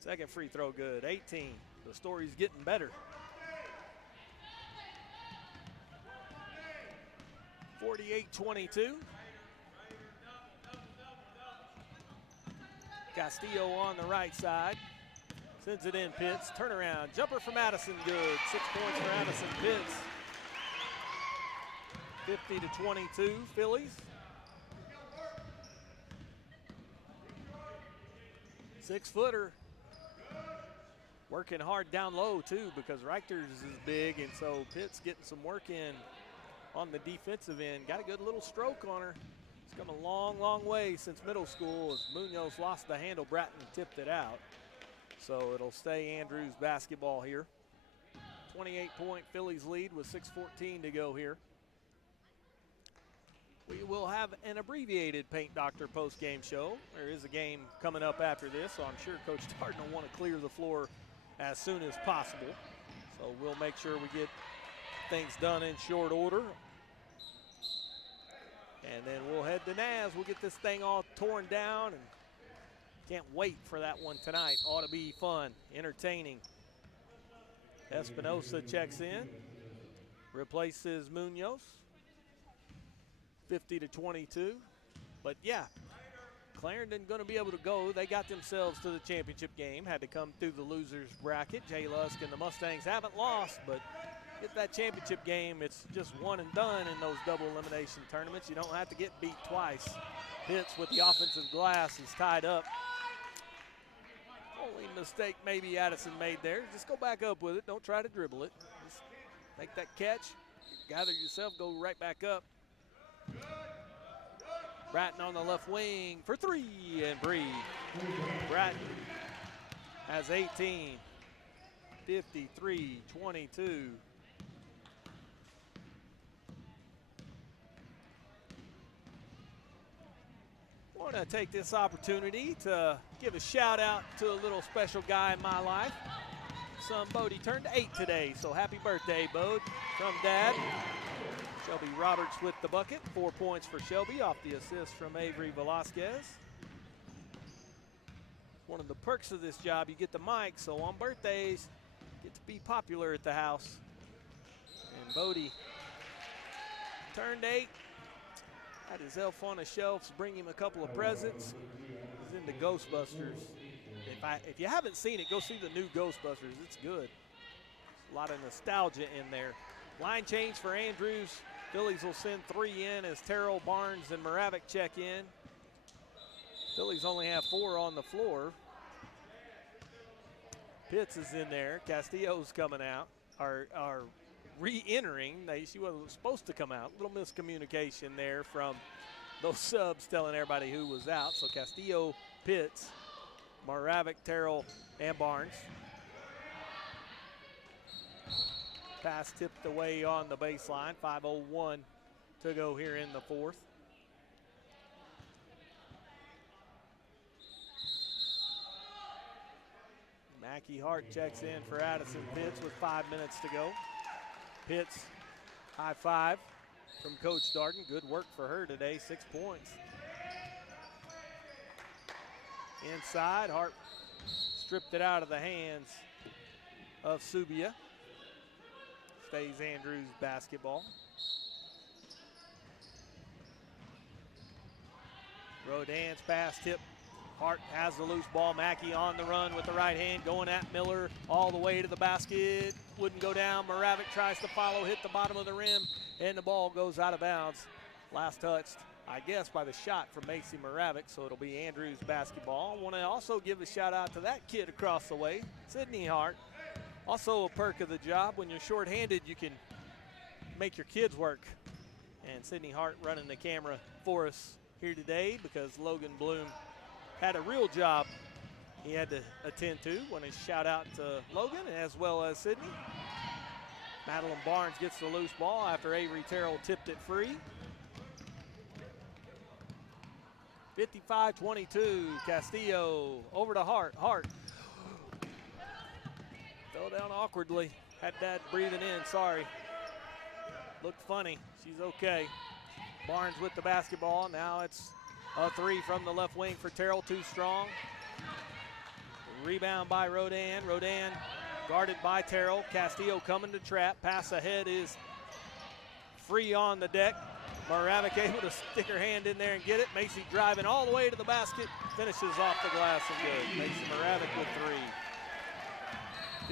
Second free throw good, 18. The story's getting better. 48-22. Castillo on the right side. Sends it in, Pitts. Turnaround. Jumper from Addison, good. 6 points for Addison Pitts. 50-22, Phillies. 6-footer. Working hard down low, too, because Reichter's is big, and so Pitts getting some work in on the defensive end. Got a good little stroke on her. It's come a long, long way since middle school as Munoz lost the handle. Bratton tipped it out. So it'll stay Andrews basketball here. 28-point Phillies lead with 6:14 to go here. We will have an abbreviated Paint Doctor post-game show. There is a game coming up after this, so I'm sure Coach Darden will want to clear the floor as soon as possible. So we'll make sure we get things done in short order. And then we'll head to Naz. We'll get this thing all torn down, and can't wait for that one tonight. Ought to be fun, entertaining. Espinosa checks in, replaces Munoz. 50-22. But yeah, Clarendon going to be able to go. They got themselves to the championship game. Had to come through the losers bracket. Jay Lusk and the Mustangs haven't lost, but get that championship game. It's just one and done in those double elimination tournaments. You don't have to get beat twice. Pitts with the offensive glass is tied up. Only mistake maybe Addison made there. Just go back up with it. Don't try to dribble it. Just make that catch. Gather yourself. Go right back up. Bratton on the left wing for 3 and Bree. Bratton has 18. 53-22. Want to take this opportunity to give a shout out to a little special guy in my life. Son Bodie turned 8 today, so happy birthday, Bode, from Dad. Shelby Roberts with the bucket. 4 points for Shelby off the assist from Avery Velasquez. One of the perks of this job, you get the mic, so on birthdays, get to be popular at the house. And Bodie turned 8. Had his elf on the shelves, bring him a couple of presents. He's into Ghostbusters. If you haven't seen it, go see the new Ghostbusters. It's good. A lot of nostalgia in there. Line change for Andrews. Phillies will send 3 in as Terrell, Barnes, and Moravec check in. Phillies only have 4 on the floor. Pitts is in there. Castillo's coming out, are re-entering. She wasn't supposed to come out. Little miscommunication there from those subs telling everybody who was out. So Castillo, Pitts, Moravec, Terrell, and Barnes. Pass tipped away on the baseline. 5:01 to go here in the fourth. Mackie Hart checks in for Addison Pitts with 5 minutes to go. Pitts, high five from Coach Darden. Good work for her today, 6 points. Inside, Hart stripped it out of the hands of Subia. Stays Andrews basketball. Rodin's pass tip. Hart has the loose ball. Mackey on the run with the right hand, going at Miller all the way to the basket. Wouldn't go down. Moravec tries to follow, hit the bottom of the rim, and the ball goes out of bounds. Last touched, I guess, by the shot from Macy Moravec, so it'll be Andrews basketball. I want to also give a shout out to that kid across the way, Sydney Hart. Also a perk of the job, when you're shorthanded, you can make your kids work. And Sydney Hart running the camera for us here today because Logan Bloom had a real job he had to attend to. Want to shout out to Logan as well as Sydney. Madeline Barnes gets the loose ball after Avery Terrell tipped it free. 55-22, Castillo over to Hart. Hart fell down awkwardly. Had Dad breathing in, sorry. Looked funny, she's okay. Barnes with the basketball, now it's a three from the left wing for Terrell, too strong. Rebound by Rodan. Rodan guarded by Terrell. Castillo coming to trap. Pass ahead is free on the deck. Moravec able to stick her hand in there and get it. Macy driving all the way to the basket. Finishes off the glass and good. Macy Moravec with three.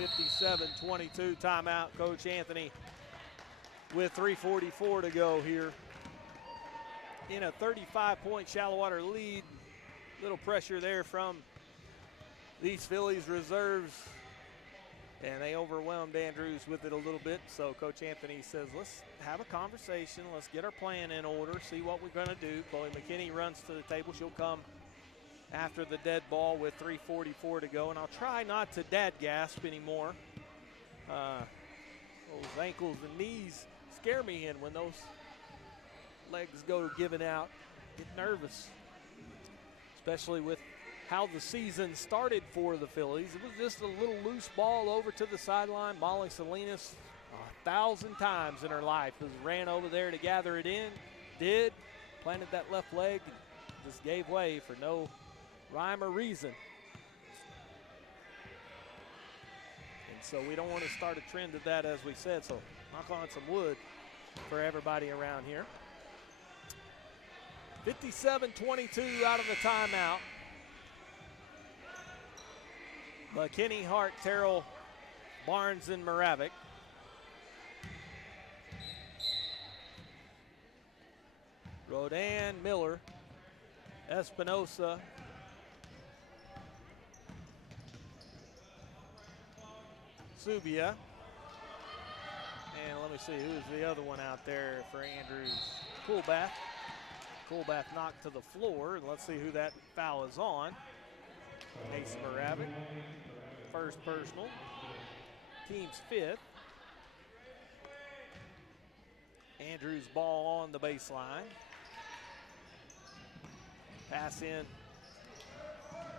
57-22 timeout. Coach Anthony with 3:44 to go here. In a 35-point Shallowater lead. Little pressure there from these Phillies reserves, and they overwhelmed Andrews with it a little bit. So Coach Anthony says, let's have a conversation. Let's get our plan in order, see what we're going to do. Chloe McKinney runs to the table. She'll come after the dead ball with 3:44 to go. And I'll try not to dad gasp anymore. Those ankles and knees scare me in when those legs go giving out. Get nervous, especially with how the season started for the Phillies. It was just a little loose ball over to the sideline. Molly Salinas 1,000 times in her life has ran over there to gather it in. Did, planted that left leg, and just gave way for no rhyme or reason. And so we don't want to start a trend of that, as we said, so knock on some wood for everybody around here. 57-22 out of the timeout. McKinney, Hart, Terrell, Barnes, and Moravec. Rodan, Miller, Espinosa, Subia. And let me see, who's the other one out there for Andrews? Coolbath. Coolbath knocked to the floor, and let's see who that foul is on. Ace Moravec, first personal, team's fifth. Andrews ball on the baseline. Pass in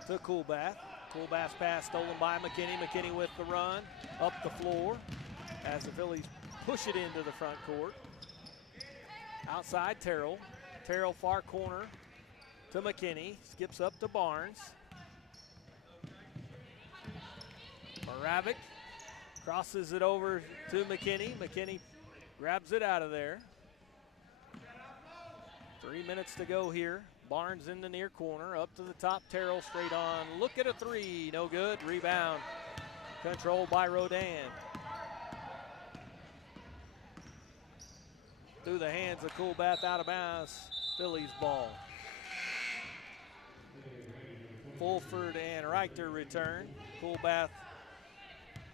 to Coolbath. Coolbath's pass stolen by McKinney. McKinney with the run, up the floor as the Phillies push it into the front court. Outside Terrell. Terrell far corner to McKinney, skips up to Barnes. Moravec crosses it over to McKinney. McKinney grabs it out of there. 3 minutes to go here. Barnes in the near corner, up to the top. Terrell straight on. Look at a three, no good. Rebound controlled by Rodan. Through the hands of Coolbath, out of bounds. Phillies ball. Fulford and Reichter return. Coolbath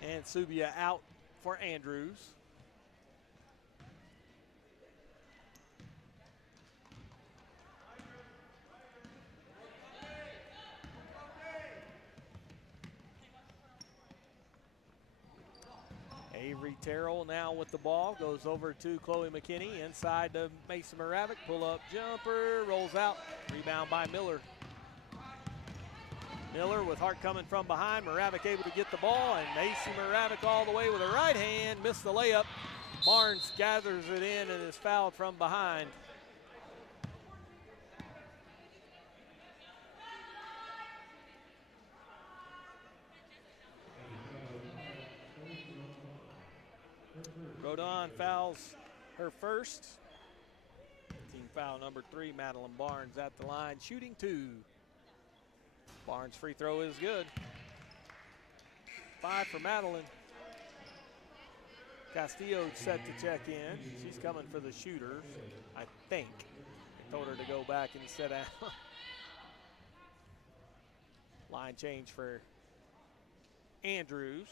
and Subia out for Andrews. Avery Terrell now with the ball, goes over to Chloe McKinney, inside to Mason Moravec, pull up jumper, rolls out, rebound by Miller. Miller with Hart coming from behind, Moravec able to get the ball, and Macy Moravec all the way with a right hand, missed the layup. Barnes gathers it in and is fouled from behind. Rodon fouls her first. Team foul number 3, Madeline Barnes at the line, shooting 2. Barnes' free throw is good. 5 for Madeline. Castillo set to check in. She's coming for the shooters, I think. I told her to go back and sit down. Line change for Andrews.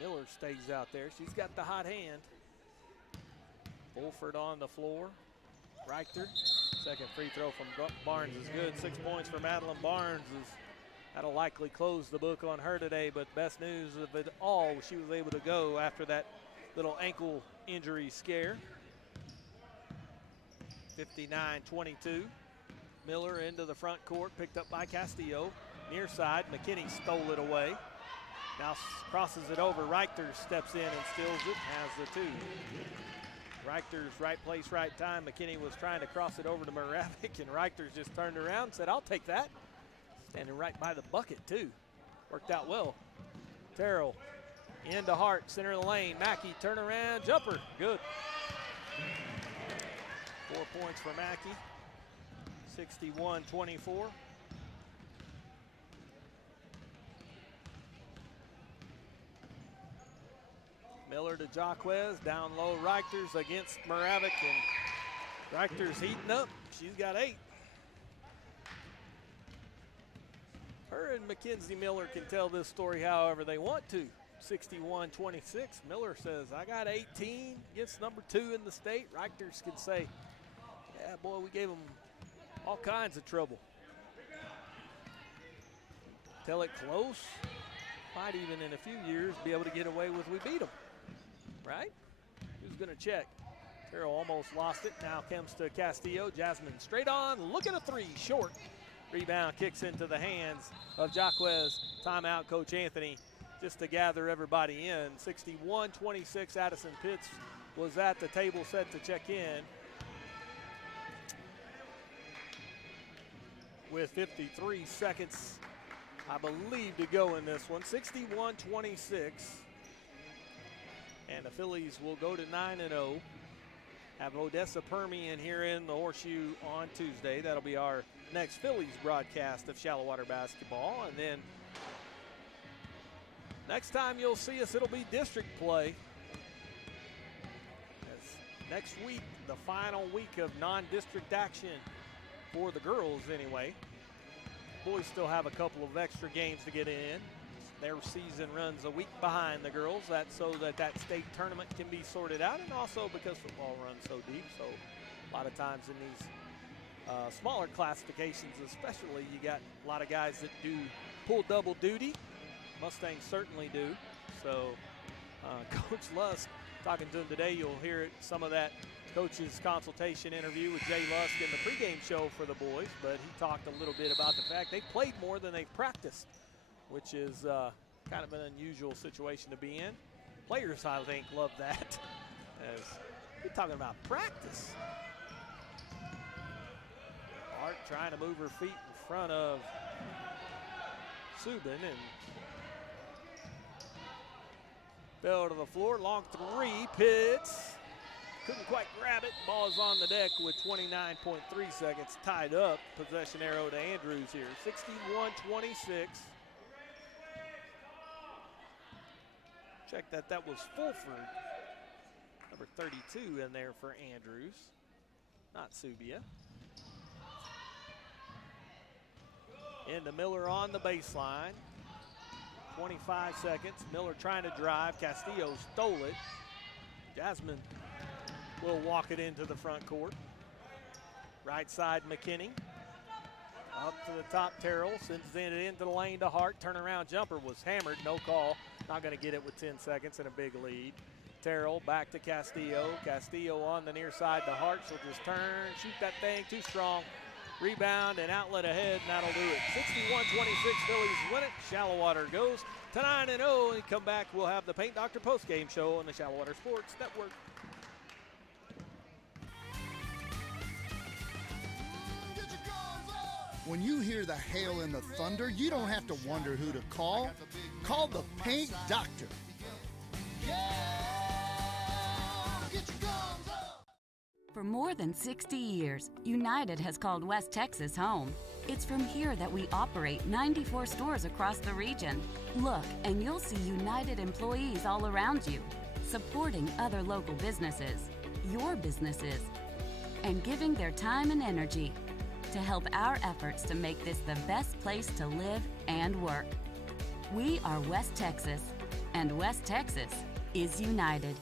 Miller stays out there. She's got the hot hand. Fulford on the floor. Reichter, second free throw from Barnes is good. 6 points for Madeline Barnes as That'll likely close the book on her today, but best news of it all, she was able to go after that little ankle injury scare. 59-22. Miller into the front court, picked up by Castillo. Near side, McKinney stole it away. Now crosses it over. Reichter steps in and steals it, has the two. Reichter's right place, right time. McKinney was trying to cross it over to Moravec, and Reichter's just turned around and said, I'll take that. Standing right by the bucket, too. Worked out well. Terrell into Hart, center of the lane. Mackey, turn around, jumper, good. 4 points for Mackey, 61-24. Miller to Jaquez, down low, Reichters against Moravec, and Reichters heating up. She's got 8. Her and Mackenzie Miller can tell this story however they want to. 61-26. Miller says, I got 18 against number 2 in the state. Reichters can say, yeah, boy, we gave them all kinds of trouble. Tell it close. Might even in a few years be able to get away with we beat them. Right? Who's going to check? Terrell almost lost it. Now comes to Castillo. Jasmine straight on. Look at a 3. Short. Rebound kicks into the hands of Jaquez. Timeout, Coach Anthony, just to gather everybody in. 61-26. Addison Pitts was at the table set to check in with 53 seconds, I believe, to go in this one. 61-26. And the Phillies will go to 9-0. Have Odessa Permian here in the Horseshoe on Tuesday. That'll be our next Phillies broadcast of Shallowater basketball. And then next time you'll see us, it'll be district play. As next week, the final week of non-district action for the girls anyway. Boys still have a couple of extra games to get in. Their season runs a week behind the girls. That's so that state tournament can be sorted out, and also because football runs so deep. So a lot of times in these smaller classifications especially, you got a lot of guys that do pull double duty. Mustangs certainly do. So Coach Lusk, talking to him today, you'll hear some of that coach's consultation interview with Jay Lusk in the pregame show for the boys, but he talked a little bit about the fact they played more than they've practiced, which is kind of an unusual situation to be in. Players, I think, love that. As you're talking about practice. Hart trying to move her feet in front of Subin and fell to the floor. Long 3, Pitts. Couldn't quite grab it. Ball is on the deck with 29.3 seconds tied up. Possession arrow to Andrews here. 61-26. Check that was Fulford. Number 32 in there for Andrews, not Subia. Into Miller on the baseline. 25 seconds. Miller trying to drive. Castillo stole it. Jasmine will walk it into the front court. Right side, McKinney. Up to the top, Terrell. Sends it into the lane to Hart. Turnaround jumper was hammered. No call. Not going to get it with 10 seconds and a big lead. Terrell back to Castillo. Castillo on the near side to Hart. She'll just turn, shoot that thing. Too strong. Rebound and outlet ahead, and that'll do it. 61-26, Phillies win it. Shallowater goes to 9-0. And come back, we'll have the Paint Doctor postgame show on the Shallowater Sports Network. When you hear the hail and the thunder, you don't have to wonder who to call. Call the Paint Doctor. For more than 60 years, United has called West Texas home. It's from here that we operate 94 stores across the region. Look, and you'll see United employees all around you, supporting other local businesses, your businesses, and giving their time and energy to help our efforts to make this the best place to live and work. We are West Texas, and West Texas is united.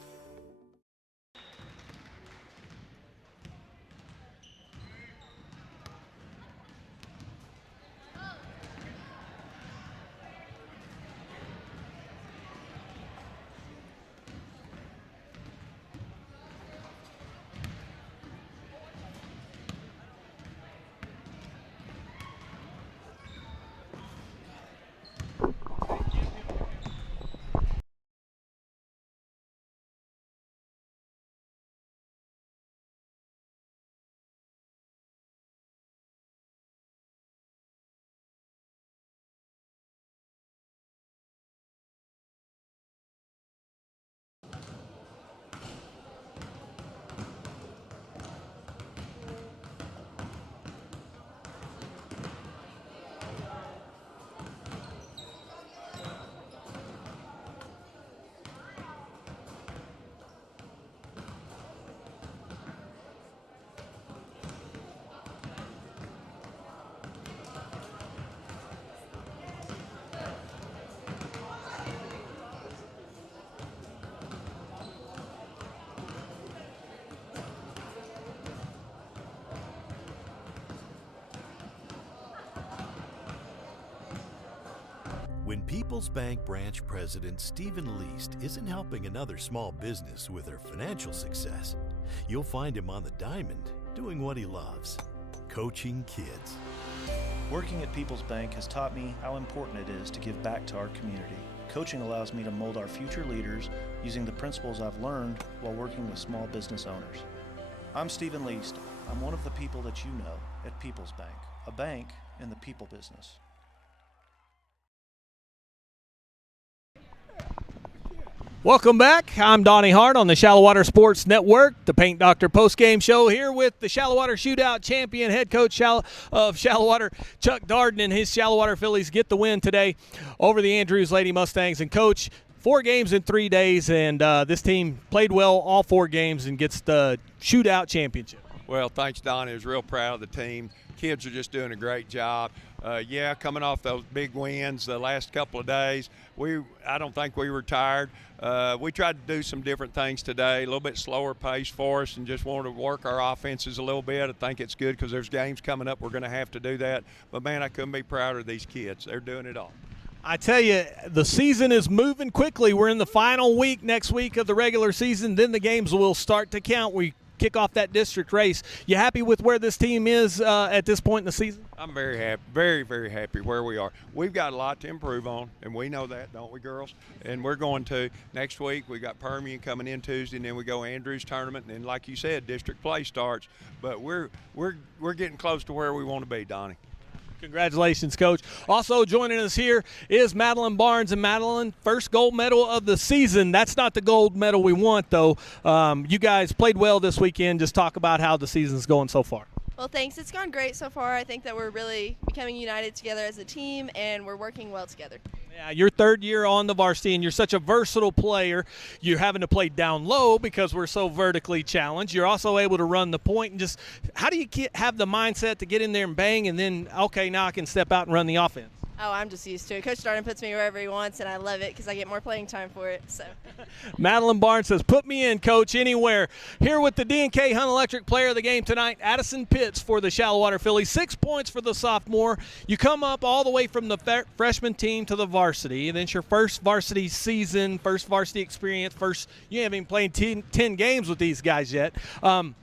When People's Bank branch president Stephen Least isn't helping another small business with their financial success, you'll find him on the diamond doing what he loves, coaching kids. Working at People's Bank has taught me how important it is to give back to our community. Coaching allows me to mold our future leaders using the principles I've learned while working with small business owners. I'm Stephen Least. I'm one of the people that you know at People's Bank, a bank in the people business. Welcome back. I'm Donnie Hart on the Shallowater Sports Network, the Paint Doctor Postgame Show, here with the Shallowater Shootout champion, head coach of Shallowater, Chuck Darden, and his Shallowater Phillies get the win today over the Andrews Lady Mustangs. And, Coach, 4 games in 3 days, and this team played well all 4 games and gets the Shootout championship. Well, thanks, Donnie. I was real proud of the team. Kids are just doing a great job. Coming off those big wins the last couple of days, I don't think we were tired. We tried to do some different things today, a little bit slower pace for us, and just wanted to work our offenses a little bit. I think it's good because there's games coming up. We're going to have to do that. But, man, I couldn't be prouder of these kids. They're doing it all. I tell you, the season is moving quickly. We're in the final week next week of the regular season. Then the games will start to count. We kick off that district race. You happy with where this team is at this point in the season? I'm very happy, very, very happy where we are. We've got a lot to improve on, and we know that, don't we, girls? And we're going to. Next week, we got Permian coming in Tuesday, and then we go Andrews tournament, and then, like you said, district play starts. But we're getting close to where we want to be, Donnie. Congratulations, Coach. Also joining us here is Madeline Barnes. And Madeline, first gold medal of the season. That's not the gold medal we want, though. You guys played well this weekend. Just talk about how the season's going so far. Well, thanks. It's gone great so far. I think that we're really becoming united together as a team, and we're working well together. Yeah, your 3rd year on the varsity, and you're such a versatile player. You're having to play down low because we're so vertically challenged. You're also able to run the point. And just how do you have the mindset to get in there and bang, and then, okay, now I can step out and run the offense? Oh, I'm just used to it. Coach Darden puts me wherever he wants, and I love it because I get more playing time for it. So. Madeline Barnes says, put me in, Coach, anywhere. Here with the D&K Hunt Electric player of the game tonight, Addison Pitts for the Shallowater Phillies. 6 points for the sophomore. You come up all the way from the freshman team to the varsity, and it's your first varsity season, first varsity experience. You haven't even played 10 games with these guys yet. Talk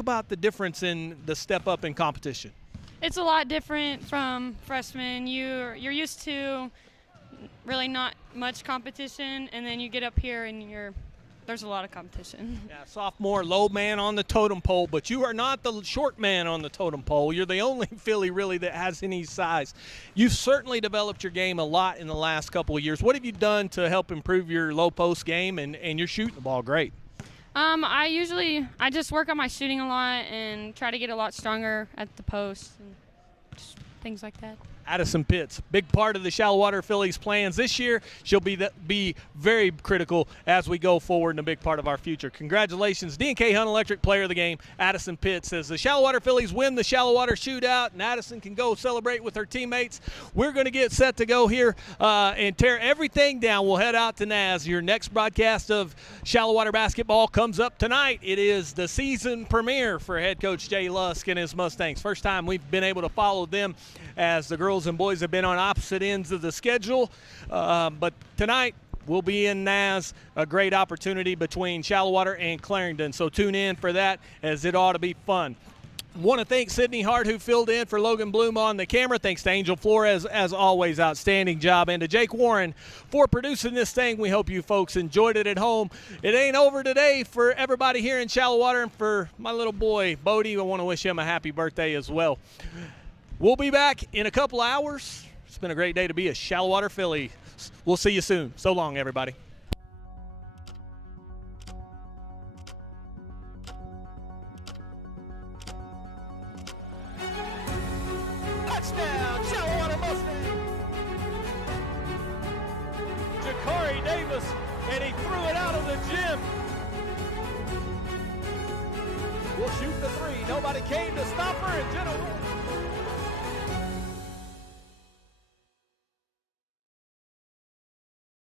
about the difference in the step up in competition. It's a lot different from freshmen. You're used to really not much competition, and then you get up here and there's a lot of competition. Yeah, sophomore, low man on the totem pole, but you are not the short man on the totem pole. You're the only Fillie really that has any size. You've certainly developed your game a lot in the last couple of years. What have you done to help improve your low post game, and you're shooting the ball great? I just work on my shooting a lot and try to get a lot stronger at the post and just things like that. Addison Pitts, big part of the Shallowater Phillies' plans this year. She'll be very critical as we go forward and a big part of our future. Congratulations, D&K Hunt Electric player of the game, Addison Pitts. As the Shallowater Phillies win the Shallowater Shootout, and Addison can go celebrate with her teammates, we're going to get set to go here and tear everything down. We'll head out to Naz. Your next broadcast of Shallowater basketball comes up tonight. It is the season premiere for head coach Jay Lusk and his Mustangs. First time we've been able to follow them as the girls and boys have been on opposite ends of the schedule. But tonight we'll be in Naz, a great opportunity between Shallowater and Clarendon. So tune in for that, as it ought to be fun. Want to thank Sydney Hart, who filled in for Logan Bloom on the camera. Thanks to Angel Flores, as always, outstanding job. And to Jake Warren for producing this thing. We hope you folks enjoyed it at home. It ain't over today for everybody here in Shallowater, and for my little boy, Bodie, I want to wish him a happy birthday as well. We'll be back in a couple hours. It's been a great day to be a Shallowater Philly. We'll see you soon. So long, everybody. Touchdown, Shallowater Mustangs! Jakari Davis, and he threw it out of the gym. We'll shoot the 3. Nobody came to stop her, and Jenna Williams.